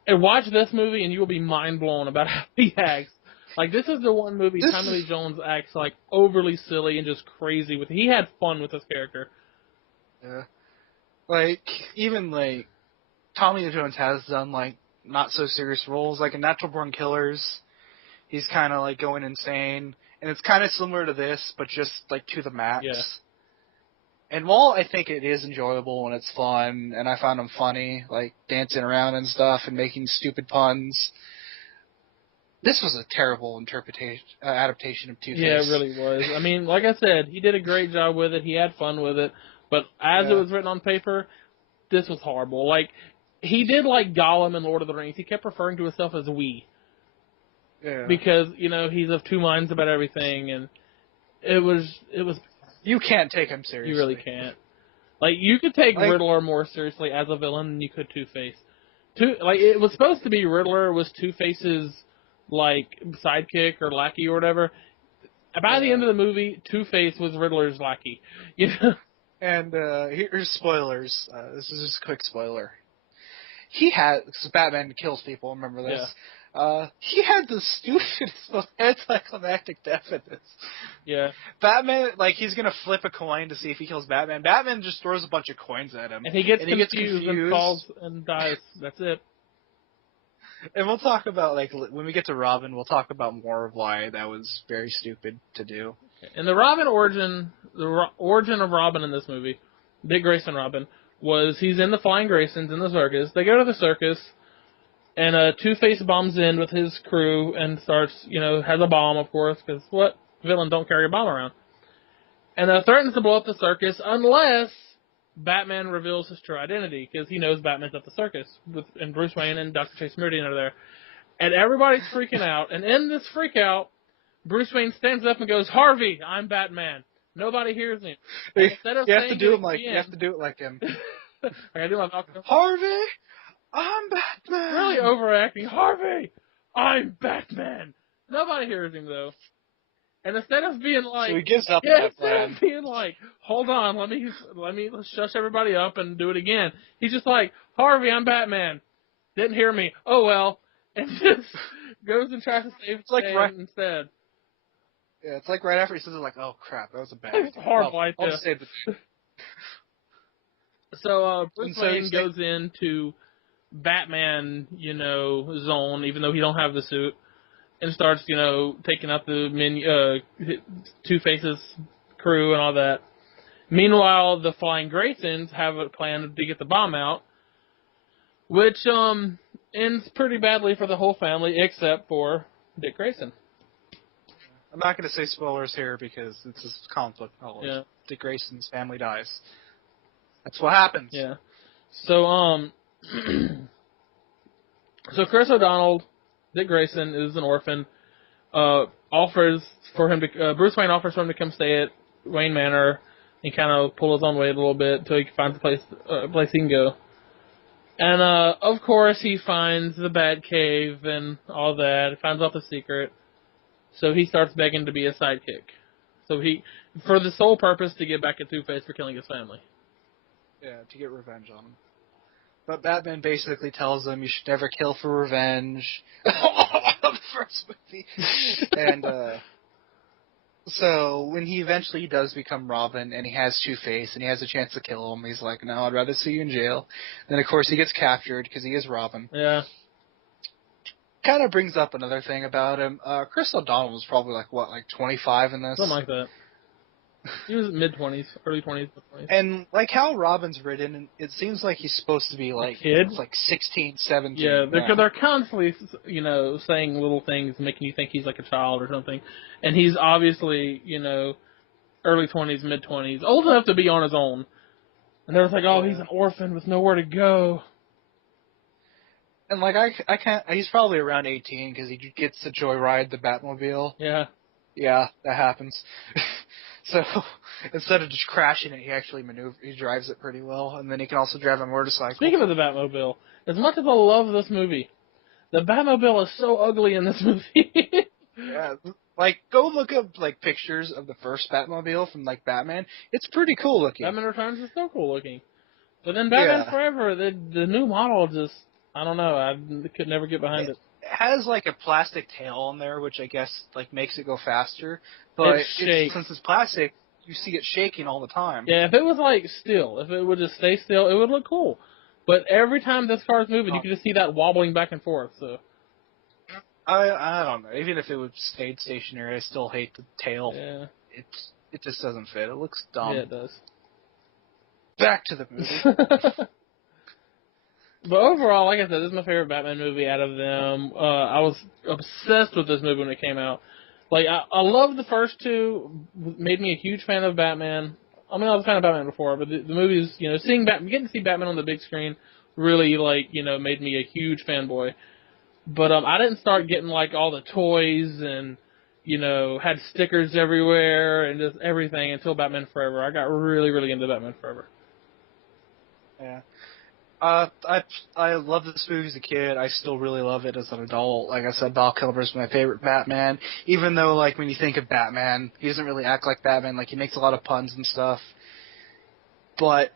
And watch this movie and you will be mind-blown about how he acts. This is the one movie Tommy Lee Jones acts, overly silly and just crazy with. He had fun with this character. Yeah. Even, Tommy Lee Jones has done, not so serious roles, in Natural Born Killers. He's kind of, going insane. And it's kind of similar to this, but just, to the max. Yeah. And while I think it is enjoyable and it's fun, and I found him funny, dancing around and stuff and making stupid puns, this was a terrible adaptation of Two-Face. Yeah, it really was. I mean, like I said, he did a great job with it. He had fun with it. But as it was written on paper, this was horrible. He did like Gollum in Lord of the Rings. He kept referring to himself as we. Yeah. Because, he's of two minds about everything, and it was... You can't take him seriously. You really can't. You could take Riddler more seriously as a villain than you could Two-Face. It was supposed to be Riddler was Two-Face's, sidekick or lackey or whatever. By the end of the movie, Two-Face was Riddler's lackey. And here's spoilers. This is just a quick spoiler. Batman kills people, remember this. Yeah. He had the stupidest, most anticlimactic death in this. Yeah. Batman, he's going to flip a coin to see if he kills Batman. Batman just throws a bunch of coins at him. And he gets confused and falls and dies. That's it. And we'll talk about, when we get to Robin, we'll talk about more of why that was very stupid to do. And the Robin origin of Robin in this movie, Dick Grayson Robin, was he's in the Flying Graysons in the circus. They go to the circus, and Two-Face bombs in with his crew and starts, has a bomb, of course, because what? Villain don't carry a bomb around. And threatens to blow up the circus unless Batman reveals his true identity, because he knows Batman's at the circus, and Bruce Wayne and Dr. Chase Meridian are there. And everybody's freaking out, and in this freak out, Bruce Wayne stands up and goes, "Harvey, I'm Batman." Nobody hears him. Instead of you have to do it like him. I gotta do my mouth. Harvey, I'm Batman. Really overacting. Harvey, I'm Batman. Nobody hears him though. And instead of being like, so he gives up instead plan. of being like, hold on, let me shush everybody up and do it again. He's just like, Harvey, I'm Batman. Didn't hear me. Oh well, and just goes and tries to save instead. Yeah, it's like right after he says it, like, oh crap, that was a bad It's a horrible I'll idea. just save the So Bruce Wayne goes into Batman, zone, even though he don't have the suit, and starts, taking out the Two-Face's crew and all that. Meanwhile, the Flying Graysons have a plan to get the bomb out, which ends pretty badly for the whole family, except for Dick Grayson. I'm not going to say spoilers here because it's a comic book knowledge. Yeah. Dick Grayson's family dies. That's what happens. Yeah. So, so Chris O'Donnell, Dick Grayson, is an orphan. Bruce Wayne offers for him to come stay at Wayne Manor and kind of pull his own weight a little bit until he finds a place he can go. And, of course, he finds the Batcave and all that. He finds out the secret. So he starts begging to be a sidekick. So for the sole purpose to get back at Two-Face for killing his family. Yeah, to get revenge on him. But Batman basically tells him you should never kill for revenge. The first movie. And, so when he eventually does become Robin and he has Two-Face and he has a chance to kill him, he's like, no, I'd rather see you in jail. Then, of course, he gets captured because he is Robin. Yeah. Kind of brings up another thing about him. Chris O'Donnell was probably 25 in this? Something like that. He was mid-20s, early 20s, mid-20s. And how Robin's written, it seems like he's supposed to be a kid? 16, 17. Yeah, they're constantly, saying little things, making you think he's like a child or something. And he's obviously, early 20s, mid-20s, old enough to be on his own. And they're like, oh, he's an orphan with nowhere to go. And I can't. He's probably around 18 because he gets to joyride the Batmobile. Yeah. Yeah, that happens. So instead of just crashing it, he actually he drives it pretty well, and then he can also drive a motorcycle. Speaking of the Batmobile, as much as I love this movie, the Batmobile is so ugly in this movie. Yeah, go look up pictures of the first Batmobile from Batman. It's pretty cool looking. Batman Returns is so cool looking, but then Batman Forever, the new model just. I don't know. I could never get behind it. It has a plastic tail on there, which I guess makes it go faster. But since it's plastic, you see it shaking all the time. Yeah, if it was still, if it would just stay still, it would look cool. But every time this car's moving, you can just see that wobbling back and forth. So I don't know. Even if it would stayed stationary, I still hate the tail. Yeah. It just doesn't fit. It looks dumb. Yeah, it does. Back to the movie. But overall, like I said, this is my favorite Batman movie out of them. I was obsessed with this movie when it came out. I loved the first two. Made me a huge fan of Batman. I mean, I was a fan of Batman before, but the movies, getting to see Batman on the big screen really, made me a huge fanboy. But I didn't start getting, all the toys and, had stickers everywhere and just everything until Batman Forever. I got really, really into Batman Forever. Yeah. I loved this movie as a kid. I still really love it as an adult. Like I said, Val Kilmer's my favorite Batman. Even though, when you think of Batman, he doesn't really act like Batman. He makes a lot of puns and stuff. But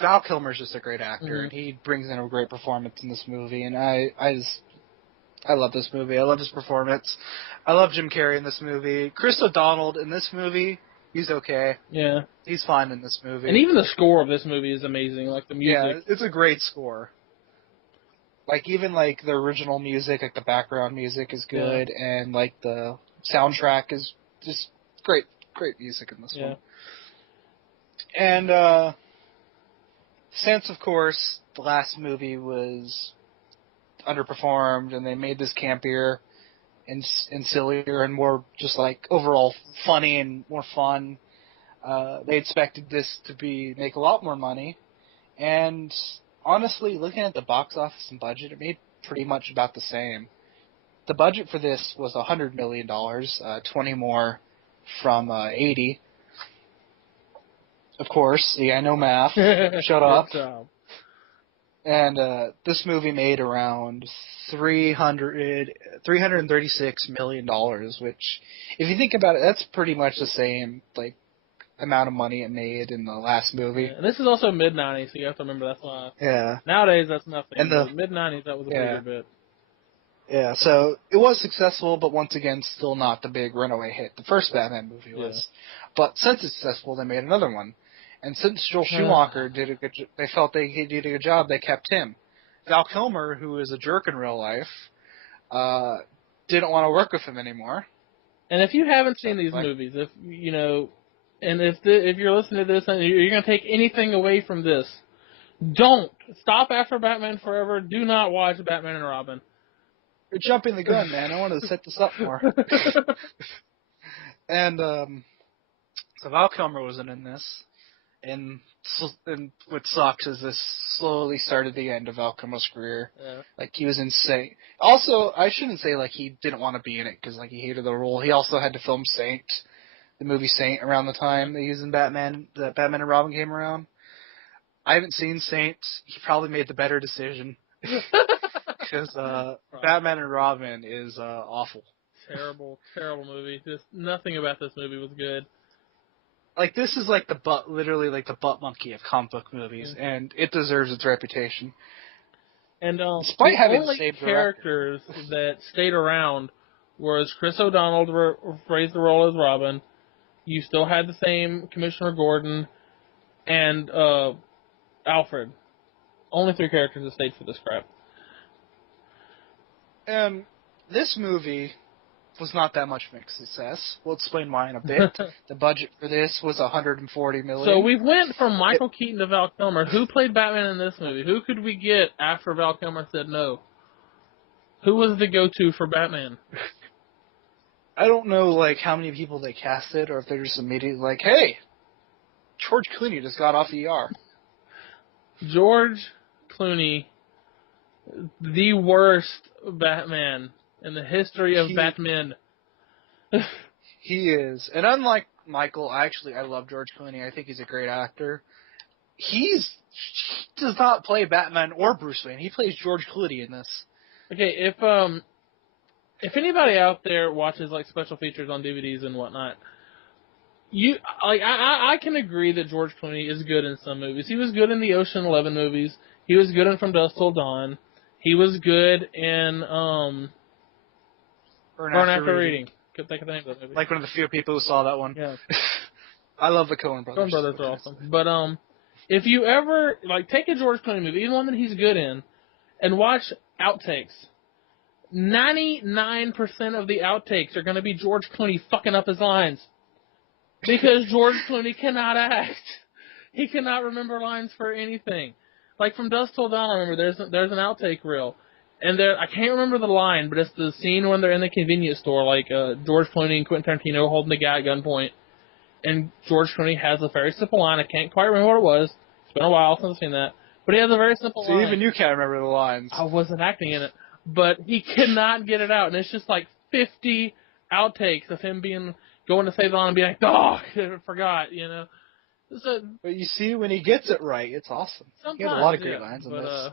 Val Kilmer's just a great actor, and he brings in a great performance in this movie. And I love this movie. I love his performance. I love Jim Carrey in this movie. Chris O'Donnell in this movie. He's okay. Yeah. He's fine in this movie. And even the score of this movie is amazing, the music. Yeah, it's a great score. Even the original music, the background music is good, and the soundtrack is just great music in this one. And since, of course, the last movie was underperformed, and they made this campier and sillier and more just like overall funny and more fun. They expected this to make a lot more money, and honestly, looking at the box office and budget, it made pretty much about the same. The budget for this was $100 million, 20 more from 80. Of course, see, I know math. Shut up. Good job. And this movie made around $336 million, which, if you think about it, that's pretty much the same like amount of money it made in the last movie. Yeah, and this is also mid-90s, so you have to remember that's why. Yeah. Nowadays, that's nothing. And the mid-90s, that was a bigger bit. Yeah, so it was successful, but once again, still not the big runaway hit the first Batman movie was. But since it's successful, they made another one. And since Joel Schumacher they felt he did a good job, they kept him. Val Kilmer, who is a jerk in real life, didn't want to work with him anymore. And if you haven't seen these movies, if you know, and if you're listening to this and you're going to take anything away from this, don't stop after Batman Forever. Do not watch Batman and Robin. You're jumping the gun, man. I wanted to set this up more. And so Val Kilmer wasn't in this. And what sucks is this slowly started the end of Val Kilmer's career. Yeah. Like, he was insane. Also, I shouldn't say, like, he didn't want to be in it because, like, he hated the role. He also had to film Saint, the movie Saint, around the time that he was in Batman, that Batman and Robin came around. I haven't seen Saint. He probably made the better decision. Because Batman and Robin is awful. Terrible, terrible movie. Just nothing about this movie was good. Like, this is like literally like the butt monkey of comic book movies, and it deserves its reputation. And despite having only characters that stayed around was Chris O'Donnell rephrased the role as Robin. You still had the same Commissioner Gordon and Alfred. Only 3 characters that stayed for this crap. This movie was not that much of a success. We'll explain why in a bit. The budget for this was $140 million. So we went from Michael Keaton to Val Kilmer. Who played Batman in this movie? Who could we get after Val Kilmer said no? Who was the go-to for Batman? I don't know, like, how many people they casted, or if they're just immediately like, hey, George Clooney just got off ER. George Clooney, the worst Batman in the history of Batman. He is. And unlike Michael, I love George Clooney. I think he's a great actor. He does not play Batman or Bruce Wayne. He plays George Clooney in this. Okay, if anybody out there watches like special features on DVDs and whatnot, I can agree that George Clooney is good in some movies. He was good in the Ocean 11 movies. He was good in From Dusk Till Dawn. He was good in Burn After Reading. Couldn't think of the name of that movie. Like one of the few people who saw that one. Yeah. I love the Coen brothers. Coen brothers are awesome. But if you ever take a George Clooney movie, even one that he's good in, and watch outtakes, 99% of the outtakes are going to be George Clooney fucking up his lines. Because George Clooney cannot act. He cannot remember lines for anything. Like From Dusk Till Dawn, I remember there's an outtake reel. And I can't remember the line, but it's the scene when they're in the convenience store, like George Clooney and Quentin Tarantino holding the guy at gunpoint. And George Clooney has a very simple line. I can't quite remember what it was. It's been a while since I've seen that. But he has a very simple line. So even you can't remember the lines. I wasn't acting in it. But he cannot get it out. And it's just like 50 outtakes of him going to say the line and being like, oh, I forgot, you know. But you see, when he gets it right, it's awesome. He has a lot of great lines in this.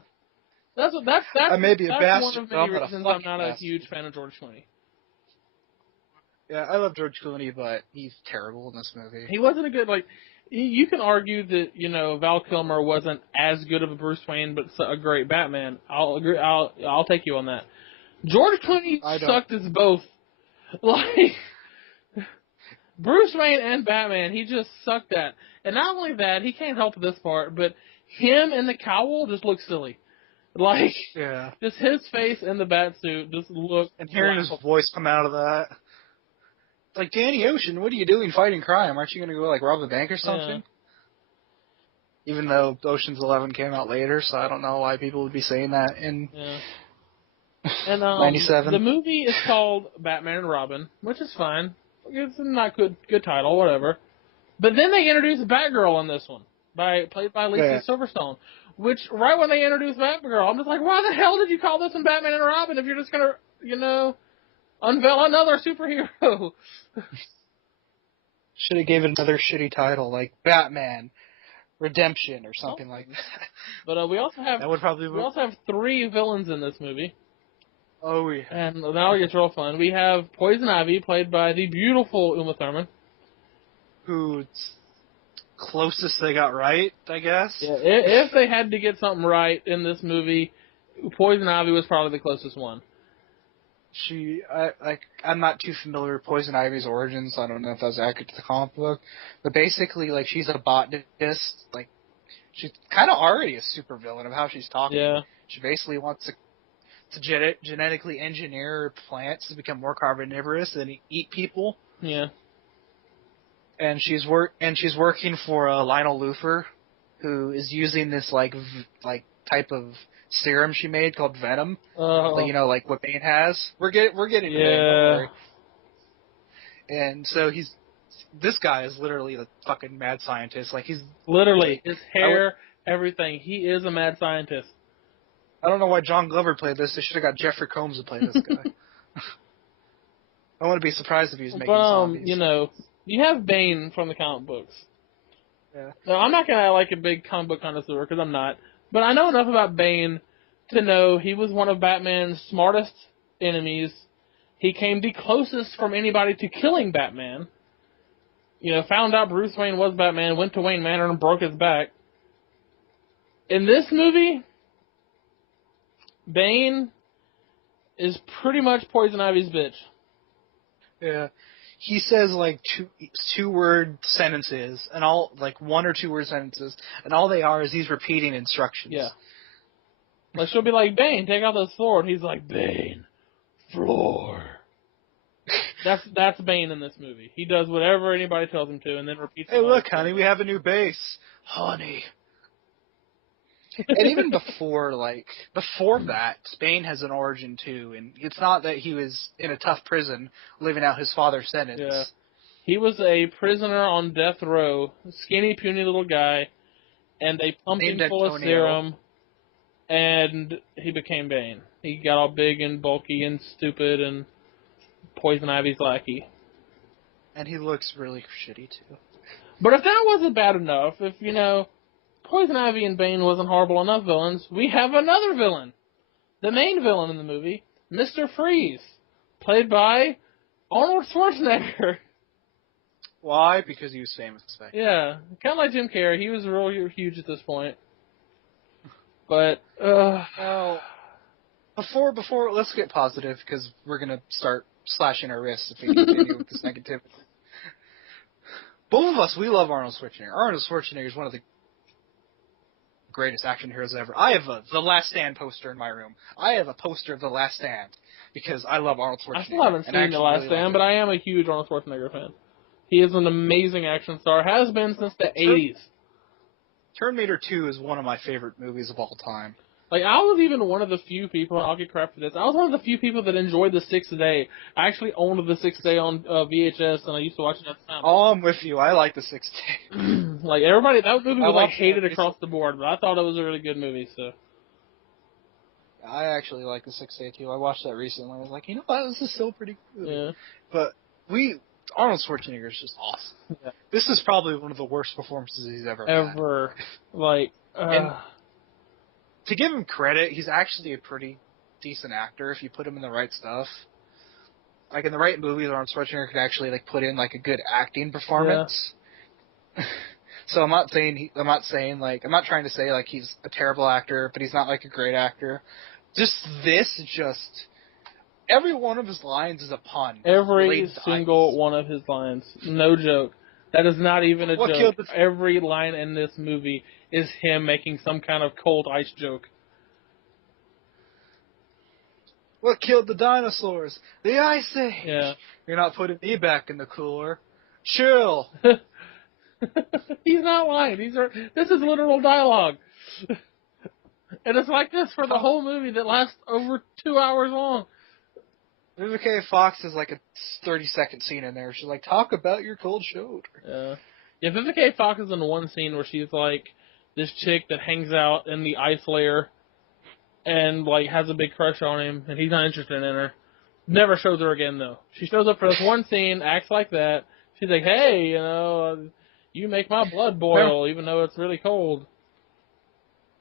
That's one of many reasons I'm not a huge fan of George Clooney. Yeah, I love George Clooney, but he's terrible in this movie. He wasn't a good, you can argue that, Val Kilmer wasn't as good of a Bruce Wayne, but a great Batman. I'll agree. I'll take you on that. George Clooney sucked as both. Bruce Wayne and Batman, he just sucked at. And not only that, he can't help this part, but him in the cowl just looks silly. Just his face in the bat suit just look. And hearing his voice come out of that. It's like, Danny Ocean, what are you doing fighting crime? Aren't you going to go, rob a bank or something? even though Ocean's 11 came out later, so I don't know why people would be saying that in And 97. the movie is called Batman and Robin, which is fine. It's a not good title, whatever. But then they introduced Batgirl in this one, played by Lisa Silverstone. Which, right when they introduced Batgirl, I'm just like, why the hell did you call this one Batman and Robin if you're just gonna, unveil another superhero? Should have gave it another shitty title, like Batman Redemption or something like that. But we also have that would probably we also have 3 villains in this movie. Oh yeah. And now it gets real fun. We have Poison Ivy, played by the beautiful Uma Thurman. Who's closest they got right, I guess. Yeah, if they had to get something right in this movie, Poison Ivy was probably the closest one. I'm not too familiar with Poison Ivy's origins, so I don't know if that's accurate to the comic book. But basically, like, she's a botanist. Like, she's kind of already a supervillain of how she's talking. Yeah. She basically wants to genetically engineer plants to become more carnivorous and eat people. Yeah. And she's working for Lionel Luthor, who is using this type of serum she made called Venom. Like what Bane has. We're getting to it, don't worry. And so this guy is literally a fucking mad scientist. Like, he's literally his hair, everything. He is a mad scientist. I don't know why John Glover played this. They should have got Jeffrey Combs to play this guy. I wouldn't be surprised if he was making zombies. You have Bane from the comic books. Yeah. Now, I'm not going to like a big comic book connoisseur, because I'm not. But I know enough about Bane to know he was one of Batman's smartest enemies. He came the closest from anybody to killing Batman. Found out Bruce Wayne was Batman, went to Wayne Manor and broke his back. In this movie, Bane is pretty much Poison Ivy's bitch. Yeah. He says like two-word sentences, and all like 1 or 2 word sentences, and all they are is he's repeating instructions. Yeah. Like, she'll be like, Bane, take out the sword. He's like, Bane, floor. That's Bane in this movie. He does whatever anybody tells him to, and then repeats. Hey, look, honey, we have a new base, honey. And even before that, Bane has an origin too, and it's not that he was in a tough prison living out his father's sentence. Yeah. He was a prisoner on death row, skinny, puny little guy, and they pumped him full of serum, and he became Bane. He got all big and bulky and stupid, and Poison Ivy's lackey. And he looks really shitty too. But if that wasn't bad enough, Poison Ivy and Bane wasn't horrible enough villains, we have another villain. The main villain in the movie, Mr. Freeze, played by Arnold Schwarzenegger. Why? Because he was famous. Yeah, kind of like Jim Carrey. He was real huge at this point. But, now, before, let's get positive, because we're going to start slashing our wrists if we continue with this negativity. Both of us, we love Arnold Schwarzenegger. Arnold Schwarzenegger is one of the greatest action heroes ever. I have The Last Stand poster in my room. I have a poster of The Last Stand because I love Arnold Schwarzenegger. I still haven't seen The Last Stand, but I am a huge Arnold Schwarzenegger fan. He is an amazing action star. Has been since the 80s. Terminator 2 is one of my favorite movies of all time. Like, I was even one of the few people, I'll get crap for this, I was one of the few people that enjoyed The Sixth Day. I actually owned The Sixth Day on VHS, and I used to watch it at the time. Oh, I'm with you. I like The Sixth Day. Like, everybody, that movie was, hated across the board, but I thought it was a really good movie, so. I actually like The Sixth Day, too. I watched that recently. I was like, this is still pretty good. Yeah. But Arnold Schwarzenegger is just awesome. Yeah. This is probably one of the worst performances he's ever had. And to give him credit, he's actually a pretty decent actor if you put him in the right stuff. Like, in the right movies, Arnold Schwarzenegger could actually, put in, a good acting performance. Yeah. So I'm not trying to say, he's a terrible actor, but he's not, a great actor. Every one of his lines is a pun. Every single one of his lines. No joke. That is not even a joke. Every line in this movie is him making some kind of cold ice joke. What killed the dinosaurs? The Ice Age. Yeah. You're not putting me back in the cooler. Chill. He's not lying. This is literal dialogue. And it's like this for the whole movie that lasts over 2 hours long. Vivica Fox is like a 30-second scene in there. She's like, talk about your cold shoulder. Yeah, Vivica Fox is in one scene where she's like this chick that hangs out in the ice layer and like has a big crush on him, and he's not interested in her. Never shows her again, though. She shows up for this one scene, acts like that. She's like, hey, you make my blood boil, even though it's really cold.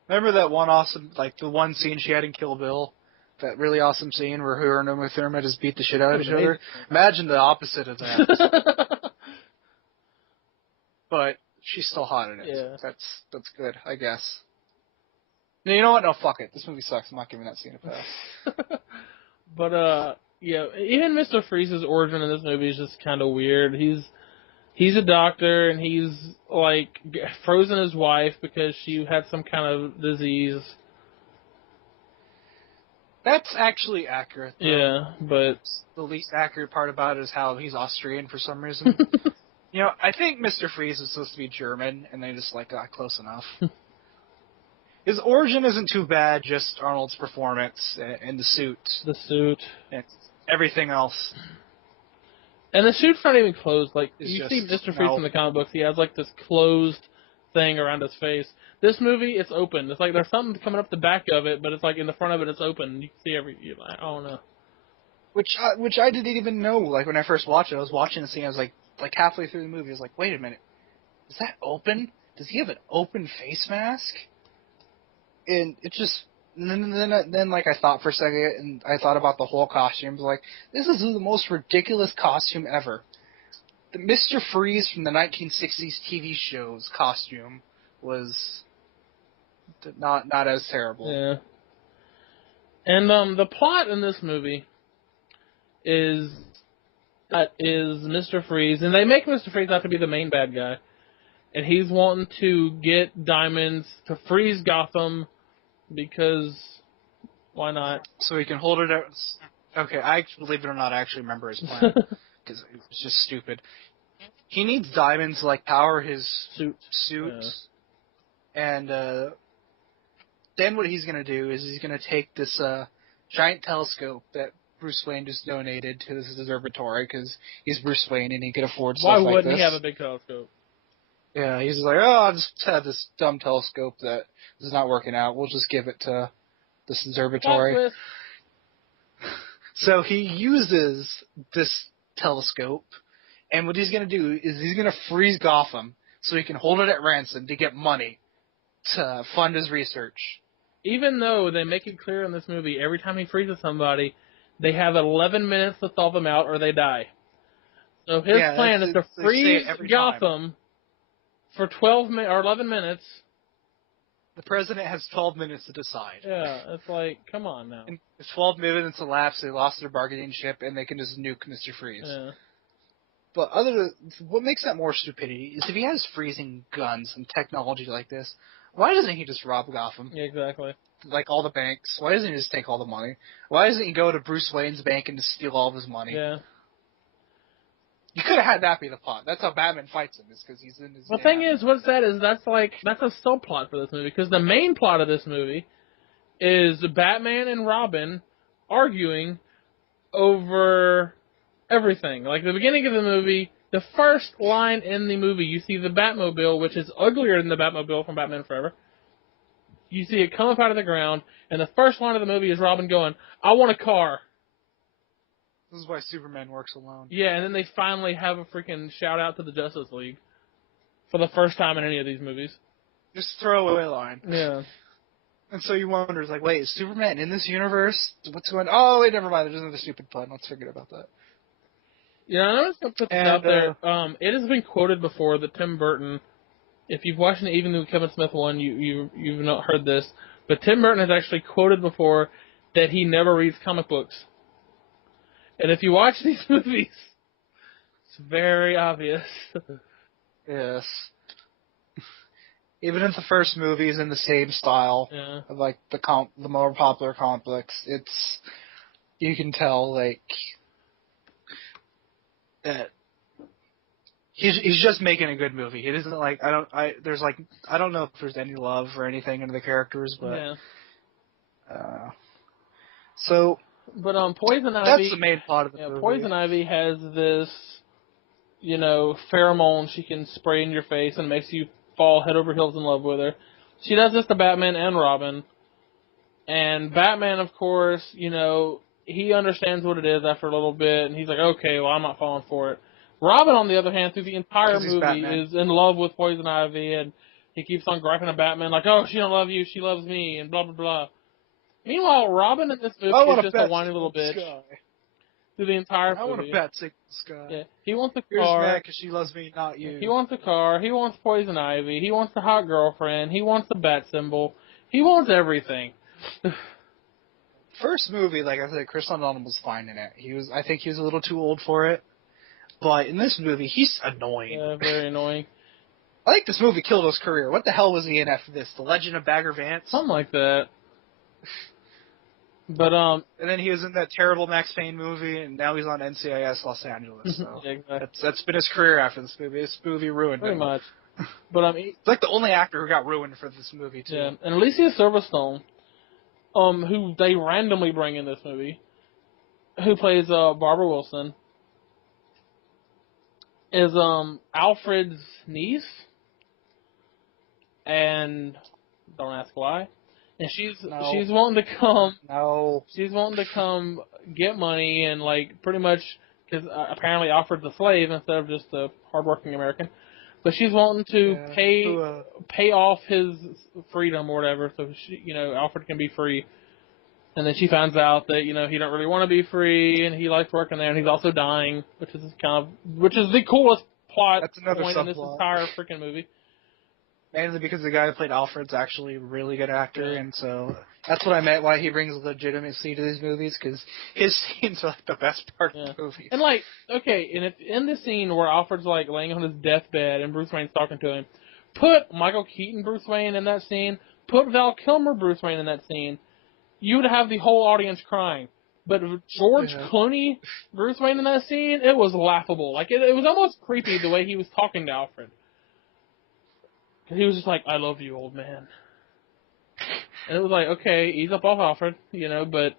Remember that one awesome, like, the one scene she had in Kill Bill? That really awesome scene where her and Uma Thurman just beat the shit out of each other? Imagine the opposite of that. But she's still hot in it. Yeah. That's good, I guess. You know what? No, fuck it. This movie sucks. I'm not giving that scene a pass. But, yeah, even Mr. Freeze's origin in this movie is just kind of weird. He's a doctor, and he's, like, frozen his wife because she had some kind of disease. That's actually accurate, though. Yeah, but... The least accurate part about it is how he's Austrian for some reason. I think Mr. Freeze is supposed to be German, and they just, like, got close enough. His origin isn't too bad, just Arnold's performance and the suit. The suit. And everything else. And the suit's not even closed. Like, you Just, see Mr. Freeze in the comic books, he has, like, this closed thing around his face. This movie, it's open. It's like there's something coming up the back of it, but it's like in the front of it, it's open. You can see you're like, oh, no. Which I didn't even know. Like, when I first watched it, I was watching the scene, I was like halfway through the movie, I was like, wait a minute. Is that open? Does he have an open face mask? And it just... Then, like, I thought for a second, and I thought about the whole costume. I was like, this is the most ridiculous costume ever. The Mr. Freeze from the 1960s TV show's costume was not as terrible. Yeah. And the plot in this movie is Mr. Freeze, and they make Mr. Freeze out to be the main bad guy. And he's wanting to get diamonds to freeze Gotham because why not? So he can hold it out. Okay, I believe it or not, I actually remember his plan because it was just stupid. He needs diamonds to like power his suit, and then what he's gonna do is he's gonna take this giant telescope that Bruce Wayne just donated to this observatory because he's Bruce Wayne and he can afford stuff like this. Why wouldn't he have a big telescope? Yeah, he's like, I'll just have this dumb telescope that is not working out. We'll just give it to this observatory. So he uses this telescope, and what he's going to do is he's going to freeze Gotham so he can hold it at ransom to get money to fund his research. Even though they make it clear in this movie, every time he freezes somebody, they have 11 minutes to thaw them out or they die. So his plan is to freeze Gotham for 11 minutes. The president has 12 minutes to decide. Yeah, it's like, come on now. And 12 minutes elapsed, they lost their bargaining chip, and they can just nuke Mr. Freeze. Yeah. But what makes that more stupidity is if he has freezing guns and technology like this, why doesn't he just rob Gotham? Yeah, exactly. Like all the banks. Why doesn't he just take all the money? Why doesn't he go to Bruce Wayne's bank and just steal all of his money? Yeah. You could have had that be the plot. That's how Batman fights him, is because he's in his... The thing is, that's a subplot for this movie, because the main plot of this movie is Batman and Robin arguing over everything. Like, the beginning of the movie, the first line in the movie, you see the Batmobile, which is uglier than the Batmobile from Batman Forever. You see it come up out of the ground, and the first line of the movie is Robin going, I want a car. This is why Superman works alone. Yeah, and then they finally have a freaking shout-out to the Justice League for the first time in any of these movies. Just throwaway line. Yeah. And so you wonder, it's like, wait, is Superman in this universe? What's going on? Oh, wait, never mind. There's another stupid pun. Let's forget about that. Yeah, I'm just going to put this out there. It has been quoted before that Tim Burton, if you've watched the Even the Kevin Smith one, you've not heard this, but Tim Burton has actually quoted before that he never reads comic books. And if you watch these movies, it's very obvious. Yes. Even if the first movie is in the same style of like the more popular comic books, you can tell like that he's just making a good movie. It isn't like I don't know if there's any love or anything into the characters, but Yeah. So, but Poison Ivy. That's the main plot of the movie. Poison Ivy has this, pheromone she can spray in your face and makes you fall head over heels in love with her. She does this to Batman and Robin. And Batman, of course, he understands what it is after a little bit, and he's like, okay, well, I'm not falling for it. Robin, on the other hand, through the entire movie, is in love with Poison Ivy, and he keeps on griping at Batman, like, oh, she don't love you, she loves me, and blah, blah, blah. Meanwhile, Robin in this movie is just a whiny little bitch through the entire movie. I want to bet Sick Sky. Yeah, he wants a car. You're mad because she loves me, not you. He wants a car. He wants Poison Ivy. He wants the hot girlfriend. He wants the bat symbol. He wants everything. First movie, like I said, Chris O'Donnell was fine in it. I think he was a little too old for it. But in this movie, he's annoying. Yeah, very annoying. I think this movie killed his career. What the hell was he in after this? The Legend of Bagger Vance? Something like that. But and then he was in that terrible Max Payne movie, and now he's on NCIS Los Angeles. So yeah, exactly. That's been his career after this movie. This movie ruined him. Pretty much. But it's like the only actor who got ruined for this movie too. Yeah, and Alicia Silverstone, who they randomly bring in this movie, who plays Barbara Wilson, is Alfred's niece, and don't ask why. And she's wanting to come. No. She's wanting to come get money and pretty much because apparently Alfred's a slave instead of just a hardworking American. But she's wanting to pay off his freedom or whatever, so Alfred can be free. And then she finds out that he don't really want to be free, and he likes working there, and he's also dying, which is the coolest plot point in this entire freaking movie. Mainly because the guy who played Alfred's actually a really good actor, and so that's what I meant why he brings legitimacy to these movies, because his scenes are the best part of the movie. And and if in the scene where Alfred's laying on his deathbed and Bruce Wayne's talking to him, put Michael Keaton Bruce Wayne in that scene, put Val Kilmer Bruce Wayne in that scene, you would have the whole audience crying. But George Clooney Bruce Wayne in that scene, it was laughable. It was almost creepy the way he was talking to Alfred. Because he was just like, I love you, old man. And it was like, okay, ease up off Alfred, but...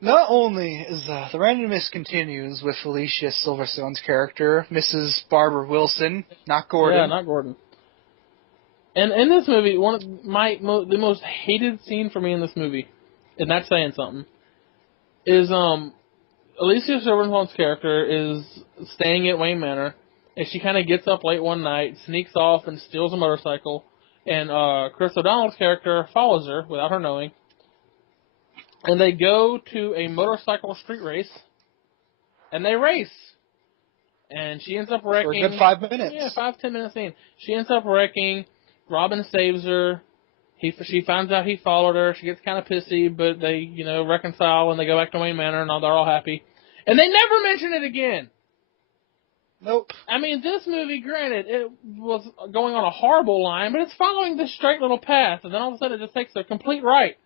Not only is the randomness continues with Alicia Silverstone's character, Mrs. Barbara Wilson, not Gordon. Yeah, not Gordon. And in this movie, one of the most hated scene for me in this movie, and that's saying something, is Alicia Silverstone's character is staying at Wayne Manor, and she kind of gets up late one night, sneaks off, and steals a motorcycle. And Chris O'Donnell's character follows her without her knowing. And they go to a motorcycle street race. And they race. And she ends up wrecking. For a good 5 minutes. Yeah, 5-10 minute scene. She ends up wrecking. Robin saves her. She finds out he followed her. She gets kind of pissy, but they, reconcile and they go back to Wayne Manor and they're all happy. And they never mention it again. Nope. I mean, this movie, granted, it was going on a horrible line, but it's following this straight little path, and then all of a sudden it just takes a complete right,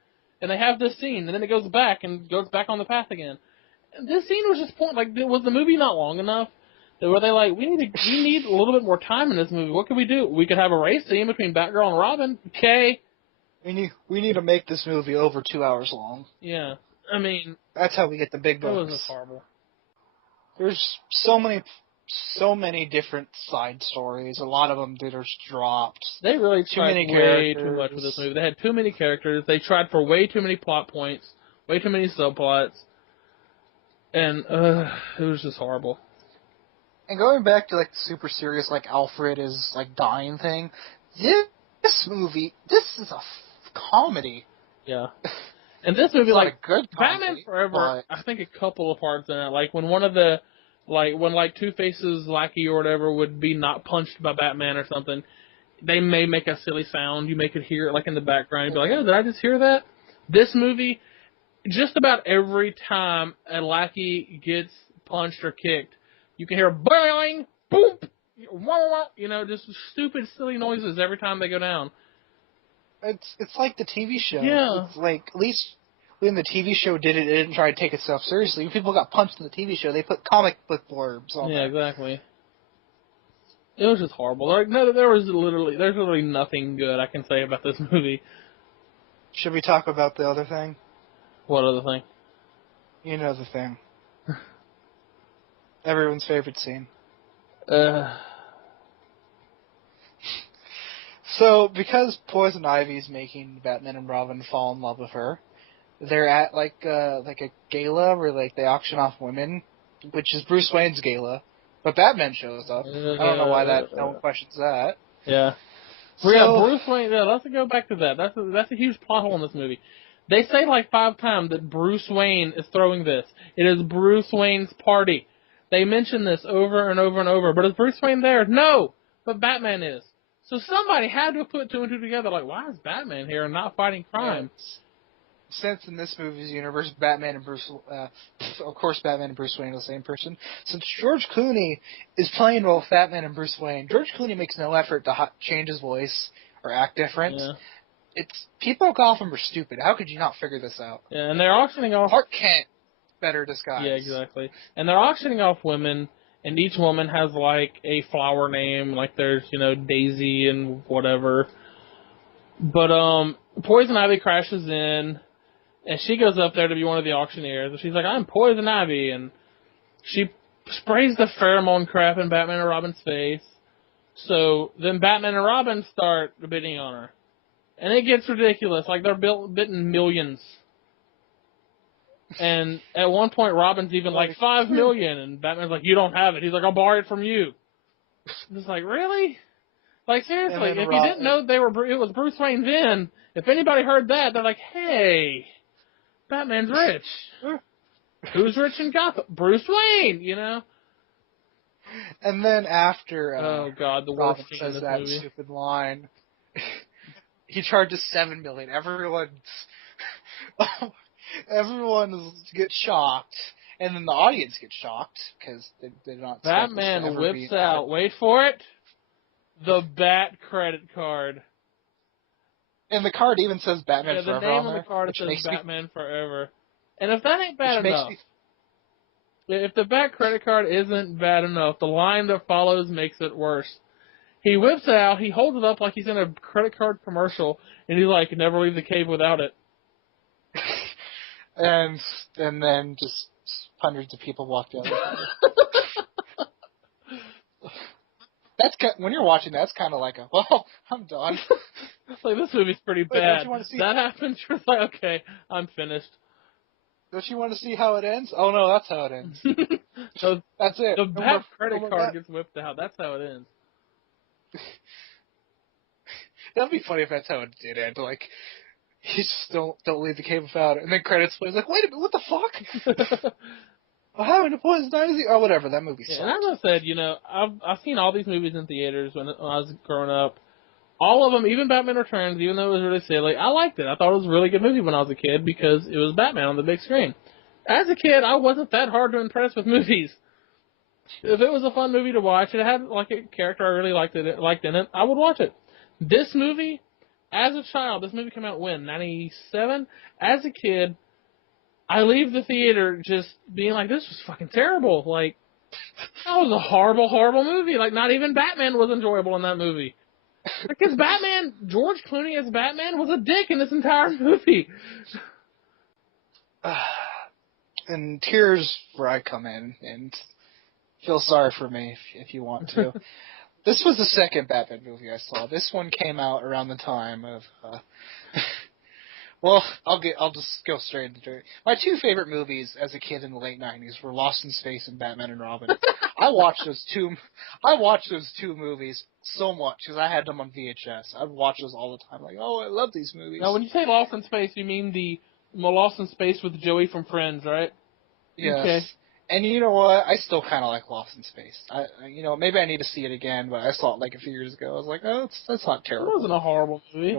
and they have this scene, and then it goes back on the path again. And this scene was just was the movie not long enough? Were they we need a little bit more time in this movie. What could we do? We could have a race scene between Batgirl and Robin. Okay. We need to make this movie over 2 hours long. Yeah. I mean... That's how we get the big bucks. It was just horrible. There's so many different side stories. A lot of them that are dropped. They really tried way too much with this movie. They had too many characters. They tried for way too many plot points, way too many subplots, and it was just horrible. And going back to the super serious Alfred is dying thing, this movie, this is a comedy. Yeah. And this movie, a good comedy, Batman Forever, I think a couple of parts in it. When one of the when Two-Face's lackey or whatever would be not punched by Batman or something, they may make a silly sound. You may could hear it in the background. You'd be like, oh, did I just hear that? This movie, just about every time a lackey gets punched or kicked, you can hear boing, boom, just stupid, silly noises every time they go down. It's like the TV show. Yeah. It's at least when the TV show did it, it didn't try to take itself seriously. When people got punched in the TV show, they put comic book blurbs on Yeah, exactly. It was just horrible. Like, no, there's literally nothing good I can say about this movie. Should we talk about the other thing? What other thing? You know the thing. Everyone's favorite scene. So, because Poison Ivy's making Batman and Robin fall in love with her, they're at like a gala where like they auction off women, which is Bruce Wayne's gala, but Batman shows up. I don't know why no one questions that. Yeah. So, Yeah, Bruce Wayne. Yeah, let's go back to that. That's a huge plot hole in this movie. They say like 5 times that Bruce Wayne is throwing this. It is Bruce Wayne's party. They mention this over and over and over. But is Bruce Wayne there? No, but Batman is. So somebody had to put 2 and 2 together. Like, why is Batman here and not fighting crime? yeah, since in this movie's universe, Batman and Bruce Wayne are the same person. Since George Clooney is playing both Batman and Bruce Wayne, George Clooney makes no effort to change his voice or act different. Yeah. It's people in Gotham are stupid. How could you not figure this out? Yeah, and they're auctioning off. Clark Kent, better disguise. Yeah, exactly. And they're auctioning off women, and each woman has like a flower name. Like there's Daisy and whatever. But Poison Ivy crashes in. And she goes up there to be one of the auctioneers, and she's like, "I'm Poison Ivy," and she sprays the pheromone crap in Batman and Robin's face. So then Batman and Robin start bidding on her. And it gets ridiculous. Like, they're bidding millions. And at one point, Robin's even like, $5 million, and Batman's like, "You don't have it." He's like, "I'll borrow it from you." It's like, really? Like, seriously, if you didn't know it was Bruce Wayne's in, if anybody heard that, they're like, "Hey, Batman's rich." Who's rich in Gotham? Bruce Wayne, And then after oh god, the Robin worst thing says in this that movie. stupid line, he charges $7 million. Everyone gets shocked, and then the audience gets shocked because they're not. Batman whips out. Wait for it. The Bat credit card. And the card even says Batman the Forever name on of the card there, says Batman Forever. And if that ain't bad enough, if the Bat credit card isn't bad enough, the line that follows makes it worse. He whips it out, he holds it up like he's in a credit card commercial, and he's like, "Never leave the cave without it." and then just hundreds of people walk out. When you're watching that's kind of like well, I'm done. It's like, this movie's pretty bad. That happens, you're like, okay, I'm finished. Don't you want to see how it ends? Oh no, that's how it ends. So that's it. The Bat credit card gets whipped out. That's how it ends. That'd be funny if that's how it did end. Like, you just don't leave the cave without it. And then credits plays like, wait a minute, what the fuck? What happened to Poison Ivy? Or whatever, that movie sucked. And as I said, I've seen all these movies in theaters when I was growing up. All of them, even Batman Returns, even though it was really silly, I liked it. I thought it was a really good movie when I was a kid because it was Batman on the big screen. As a kid, I wasn't that hard to impress with movies. If it was a fun movie to watch, it had like a character I really liked in it, I would watch it. This movie, as a child, this movie came out when? 97? As a kid, I leave the theater just being like, this was fucking terrible. Like, that was a horrible, horrible movie. Like, not even Batman was enjoyable in that movie. Because George Clooney as Batman was a dick in this entire movie. And here's where I come in, and feel sorry for me if you want to. This was the second Batman movie I saw. This one came out around the time of, well, I'll just go straight into it. My 2 favorite movies as a kid in the late 90s were Lost in Space and Batman and Robin. I watched those two movies so much because I had them on VHS. I'd watch those all the time. Like, oh, I love these movies. Now, when you say Lost in Space, you mean the Lost in Space with Joey from Friends, right? Yes. Okay. And you know what? I still kind of like Lost in Space. Maybe I need to see it again, but I saw it like a few years ago. I was like, oh, that's not terrible. It wasn't a horrible movie.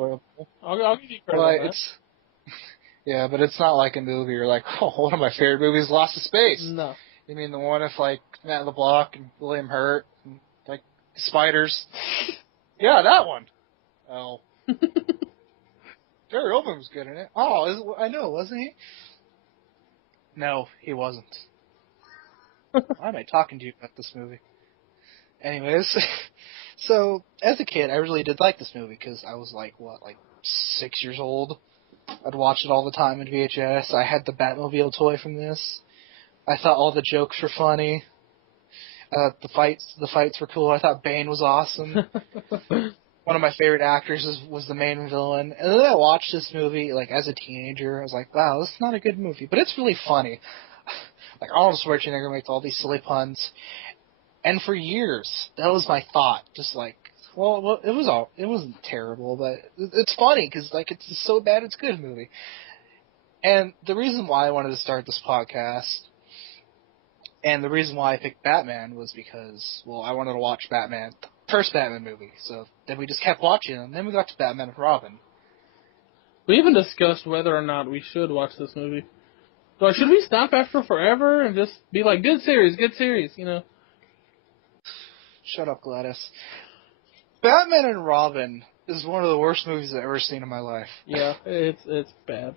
I'll give you credit on that. Yeah, but it's not like a movie you're like, oh, one of my favorite movies, Lost in Space. No. You mean the one with, like, Matt LeBlanc and William Hurt and, like, spiders? Yeah, that one. Oh. Gary Oldman was good in it. Oh, I know, wasn't he? No, he wasn't. Why am I talking to you about this movie? Anyways, So, as a kid, I really did like this movie because I was like 6 years old. I'd watch it all the time in VHS. I had the Batmobile toy from this. I thought all the jokes were funny. The fights were cool. I thought Bane was awesome. One of my favorite actors was the main villain. And then I watched this movie like as a teenager. I was like, wow, this is not a good movie, but it's really funny. Like Arnold Schwarzenegger makes all these silly puns, and for years that was my thought. Just like, well, it wasn't terrible, but it's funny because like it's so bad it's good movie. And the reason why I wanted to start this podcast, and the reason why I picked Batman was because, well, I wanted to watch Batman, the first Batman movie. So then we just kept watching, and then we got to Batman and Robin. We even discussed whether or not we should watch this movie. Like, should we stop after forever and just be like, good series, you know? Shut up, Gladys. Batman and Robin is one of the worst movies I've ever seen in my life. Yeah, it's bad.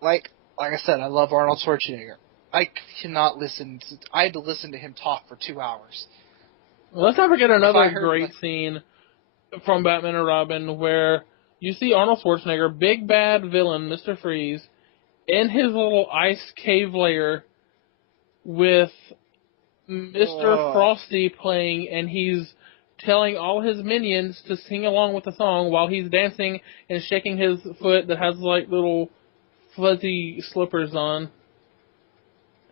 Like I said, I love Arnold Schwarzenegger. I cannot listen. I had to listen to him talk for 2 hours. Well, let's not forget another great scene from Batman and Robin where you see Arnold Schwarzenegger, big bad villain, Mr. Freeze, in his little ice cave lair with Mr. Frosty playing, and he's telling all his minions to sing along with the song while he's dancing and shaking his foot that has like little fuzzy slippers on.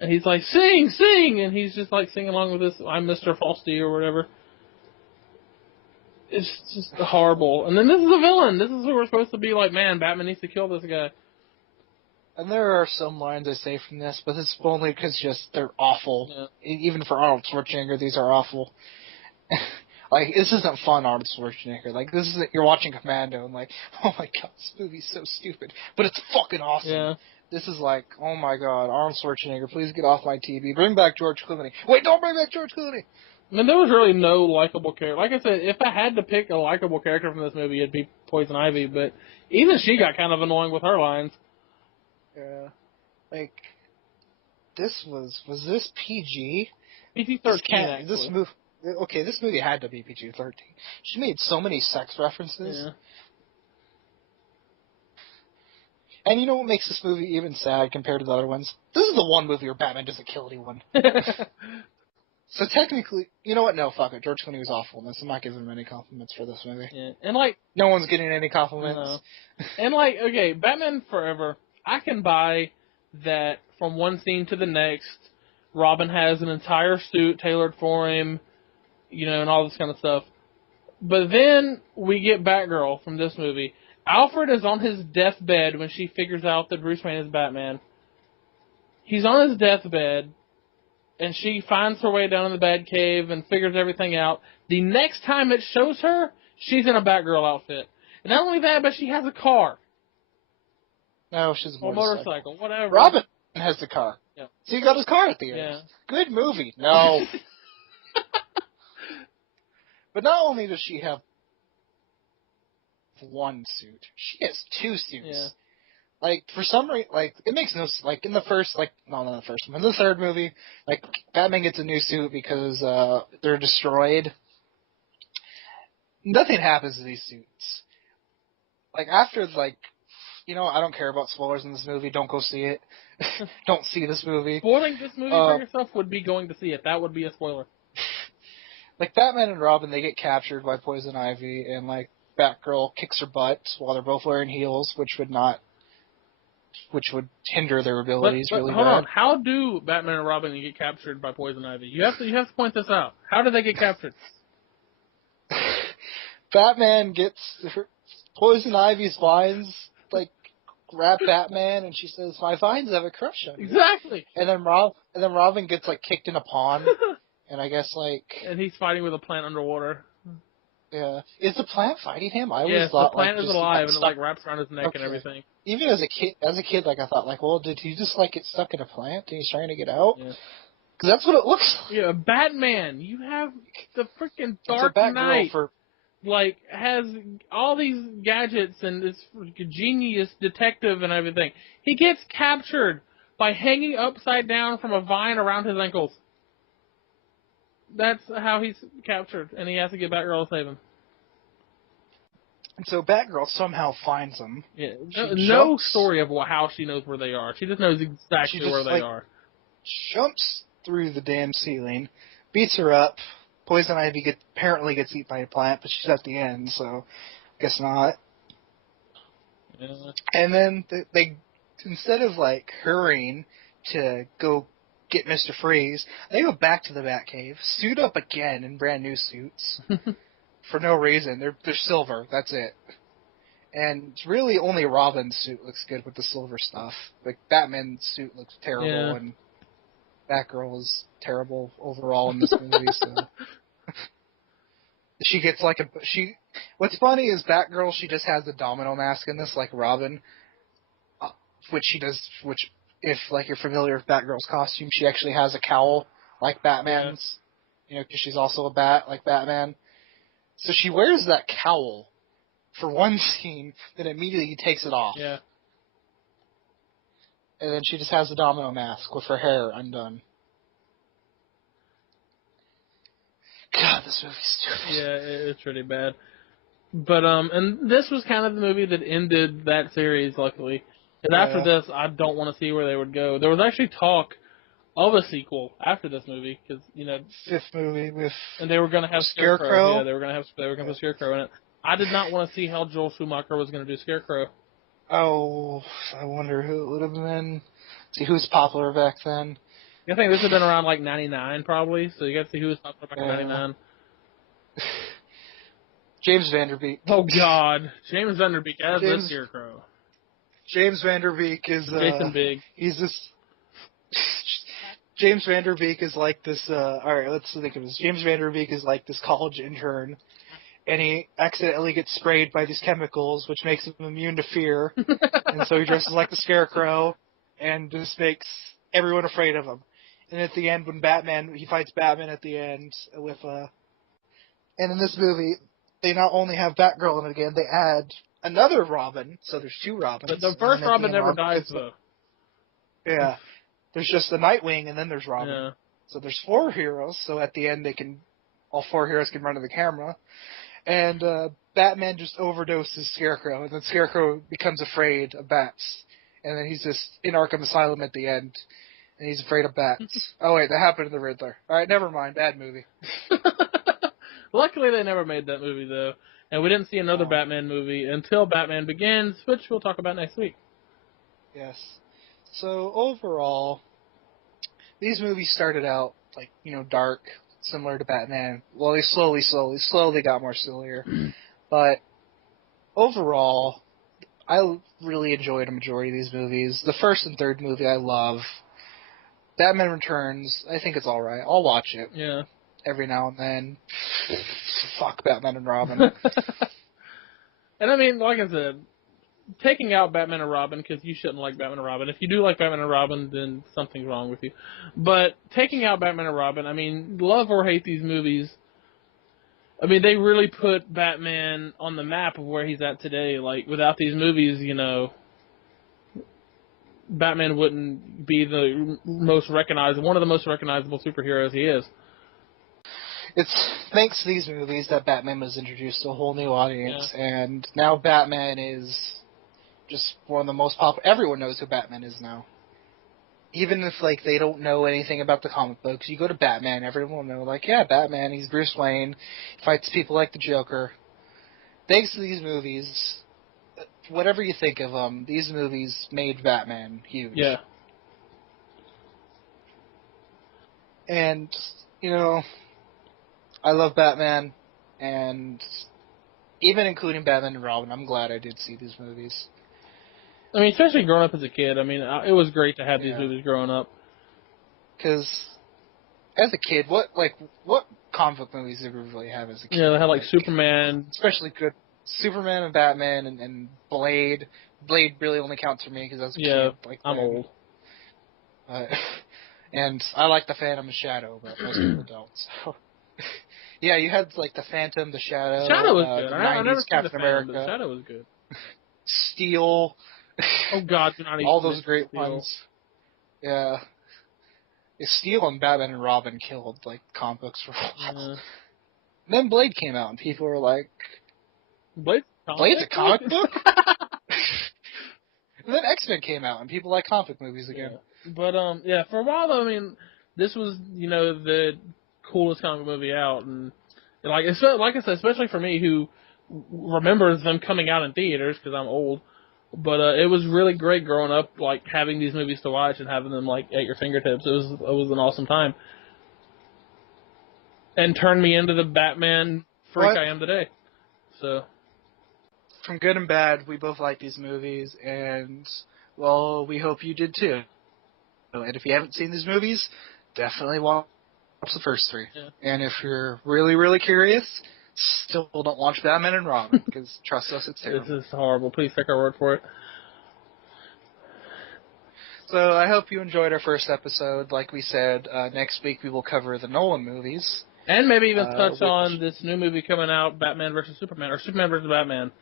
And he's like, sing, sing! And he's just like singing along with this, I'm Mr. Frosty or whatever. It's just horrible. And then this is a villain. This is who we're supposed to be like, man, Batman needs to kill this guy. And there are some lines I say from this, but it's only because just they're awful. Yeah. Even for Arnold Schwarzenegger, these are awful. Like, this isn't fun, Arnold Schwarzenegger. Like, this isn't, you're watching Commando and like, oh my god, this movie's so stupid. But it's fucking awesome. Yeah. This is like, oh my god, Arnold Schwarzenegger, please get off my TV. Bring back George Clooney. Wait, don't bring back George Clooney! I mean, there was really no likable character. Like I said, if I had to pick a likable character from this movie, it'd be Poison Ivy, but even she got kind of annoying with her lines. Yeah. Like, this was this PG? PG-13, actually. This movie had to be PG-13. She made so many sex references. Yeah. And you know what makes this movie even sad compared to the other ones? This is the one movie where Batman doesn't kill anyone. So technically, you know what? No, fuck it. George Clooney was awful in this. I'm not giving him any compliments for this movie. Yeah. And like, no one's getting any compliments. No. And like, okay, Batman Forever, I can buy that from one scene to the next, Robin has an entire suit tailored for him, you know, and all this kind of stuff. But then we get Batgirl from this movie. Alfred is on his deathbed when she figures out that Bruce Wayne is Batman. He's on his deathbed, and she finds her way down in the Batcave and figures everything out. The next time it shows her, she's in a Batgirl outfit. And not only that, but she has a car. No, she's a motorcycle. Whatever. Robin has the car. Yeah. So he got his car at the end. Yeah. Good movie. No. But not only does she have one suit, she has two suits. Yeah. Like, for some reason, like, it makes no, like, in the first, like, no, not in the first one, in the third movie, like, Batman gets a new suit because, they're destroyed. Nothing happens to these suits. Like, after, like, you know, I don't care about spoilers in this movie, don't go see it. Don't see this movie. Spoiling this movie for yourself would be going to see it. That would be a spoiler. Like, Batman and Robin, they get captured by Poison Ivy, and, like, Batgirl kicks her butt while they're both wearing heels, which would hinder their abilities really hold bad. on. How do Batman and Robin get captured by Poison Ivy? You have to point this out. How do they get captured? Batman gets Poison Ivy's vines, like, grab Batman, and she says, "My vines have a crush on you." Exactly. And then Robin gets, like, kicked in a pond, and I guess, like... And he's fighting with a plant underwater. Yeah. Is the plant fighting him? I always thought, the plant like, is alive, and it, like, wraps around his neck and everything. Even as a kid, like, I thought, like, well, did he just, like, get stuck in a plant, and he's trying to get out? Yeah. Because that's what it looks like. Yeah, Batman. You have the freaking Dark Knight. Like, has all these gadgets and this genius detective and everything. He gets captured by hanging upside down from a vine around his ankles. that's how he's captured, and he has to get Batgirl to save him. And so Batgirl somehow finds him. Yeah, She no jumps. how she knows where they are. She just knows exactly where they are. Jumps through the damn ceiling, beats her up. Poison Ivy apparently gets eaten by a plant, but she's at the end, so I guess not. Yeah. And then they instead of like hurrying to go get Mr. Freeze, they go back to the Batcave, suit up again in brand new suits for no reason. They're silver. That's it. And really, only Robin's suit looks good with the silver stuff. Like Batman's suit looks terrible, and Batgirl is terrible overall in this movie. So she gets like What's funny is Batgirl. She just has the domino mask in this, like Robin, which she does. Which, if like you're familiar with Batgirl's costume, she actually has a cowl like Batman's. Yeah. You know, because she's also a bat like Batman. So she wears that cowl for one scene, then immediately takes it off. Yeah. And then she just has the domino mask with her hair undone. God, this movie's stupid. Yeah, it's really bad. But, and this was kind of the movie that ended that series, luckily. And after this, I don't want to see where they would go. There was actually talk of a sequel after this movie, because, you know... Fifth movie with... And they were going to have Scarecrow? Yeah, they were going to put Scarecrow in it. I did not want to see how Joel Schumacher was going to do Scarecrow. Oh, I wonder who it would have been. See, who's popular back then? I think this had been around, like, 99, probably, so you got to see who was popular back in 99. James Van Der Beek. Oh, God. James Van Der Beek as the Scarecrow. James Van Der Beek is... Jason Bigg. He's this... James Van Der Beek is like this... Alright, let's think of this. James Van Der Beek is like this college intern, and he accidentally gets sprayed by these chemicals, which makes him immune to fear, and so he dresses like the Scarecrow, and just makes everyone afraid of him. And at the end, when he fights Batman at the end with... And in this movie, they not only have Batgirl in it again, they add another Robin, so there's two Robins. But the first Robin never dies, though. Yeah. There's just the Nightwing, and then there's Robin. Yeah. So there's four heroes, so at the end all four heroes can run to the camera. And Batman just overdoses Scarecrow, and then Scarecrow becomes afraid of bats. And then he's just in Arkham Asylum at the end, and he's afraid of bats. Oh wait, that happened to the Riddler. Alright, never mind, bad movie. Luckily they never made that movie, though. And we didn't see another Batman movie until Batman Begins, which we'll talk about next week. Yes. So, overall, these movies started out, like, dark, similar to Batman. Well, they slowly got more sillier. But, overall, I really enjoyed a majority of these movies. The first and third movie I love. Batman Returns, I think it's alright. I'll watch it. Yeah. Every now and then. Fuck Batman and Robin. And I mean, like I said, taking out Batman and Robin, because you shouldn't like Batman and Robin. If you do like Batman and Robin, then something's wrong with you. But taking out Batman and Robin, I mean, love or hate these movies, I mean, they really put Batman on the map of where he's at today. Like, without these movies, Batman wouldn't be one of the most recognizable superheroes he is. It's thanks to these movies that Batman was introduced to a whole new audience, and now Batman is just one of the most popular. Everyone knows who Batman is now. Even if, they don't know anything about the comic books, you go to Batman, everyone will know, Batman, he's Bruce Wayne, fights people like the Joker. Thanks to these movies, whatever you think of them, these movies made Batman huge. Yeah. And, I love Batman, and even including Batman and Robin, I'm glad I did see these movies. I mean, especially growing up as a kid. I mean, it was great to have these movies growing up. Because, as a kid, what comic book movies did we really have as a kid? Yeah, they had, Superman. Especially good. Superman and Batman and Blade. Blade really only counts for me because I was a kid. I'm old. And I like the Phantom and Shadow, but most people don't, so... Yeah, you had, the Phantom, the Shadow. Shadow was good. I never Captain America. The Shadow was good. Steel. Oh, God. All those great ones. Yeah. Steel and Batman and Robin killed like comic books for a while. Yeah. And then Blade came out, and people were like, Blade's "Blade's a comic book?" And then X-Men came out, and people like comic movies again. Yeah. But yeah, for a while though, I mean, this was the coolest comic movie out, and like I said, especially for me who remembers them coming out in theaters because I'm old. But it was really great growing up, like having these movies to watch and having them like at your fingertips. It was an awesome time, and turned me into the Batman freak I am today. So. From good and bad, we both like these movies, and, well, we hope you did too. And if you haven't seen these movies, definitely watch the first three. Yeah. And if you're really, really curious, still don't watch Batman and Robin, because trust us, it's terrible. This is horrible. Please take our word for it. So I hope you enjoyed our first episode. Like we said, next week we will cover the Nolan movies. And maybe even touch on this new movie coming out, Batman vs. Superman, or Superman vs. Batman.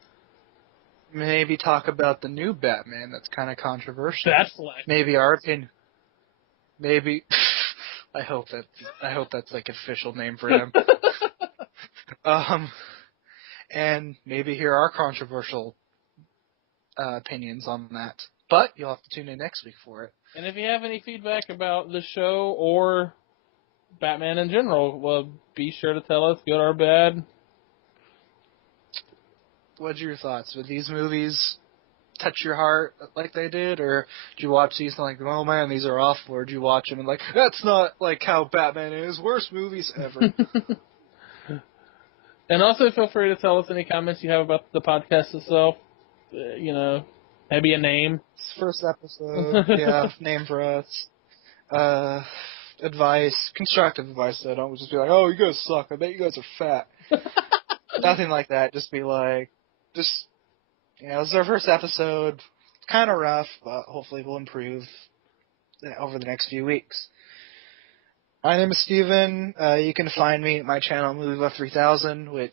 Maybe talk about the new Batman. That's kind of controversial. That's like maybe our opinion. Maybe I hope that's like an official name for him. And maybe hear our controversial opinions on that. But you'll have to tune in next week for it. And if you have any feedback about the show or Batman in general, well, be sure to tell us, good or bad. What's your thoughts? Would these movies touch your heart like they did? Or did you watch these and like, oh man, these are awful? Or did you watch them and like, that's not like how Batman is. Worst movies ever. And also feel free to tell us any comments you have about the podcast itself. Maybe a name. First episode. Yeah, name for us. Advice. Constructive advice, though. Don't just be like, oh, you guys suck. I bet you guys are fat. Nothing like that. Just be like, this is our first episode. It's kind of rough, but hopefully we'll improve over the next few weeks. My name is Steven. You can find me at my channel, MovieBuff3000, which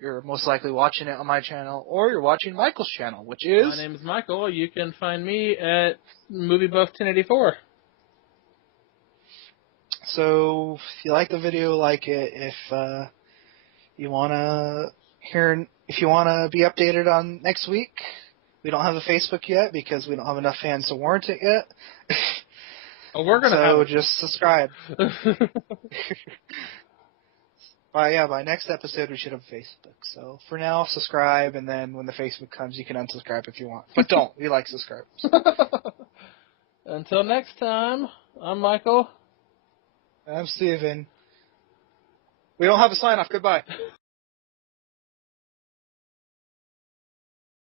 you're most likely watching it on my channel, or you're watching Michael's channel, which is... My name is Michael. You can find me at MovieBuff1084. So, if you like the video, like it. If you want to be updated on next week, we don't have a Facebook yet because we don't have enough fans to warrant it yet. Oh, we're gonna have it. Just subscribe. By next episode we should have Facebook. So for now, subscribe, and then when the Facebook comes, you can unsubscribe if you want. But don't. We like subscribers. Until next time, I'm Michael. I'm Steven. We don't have a sign-off. Goodbye.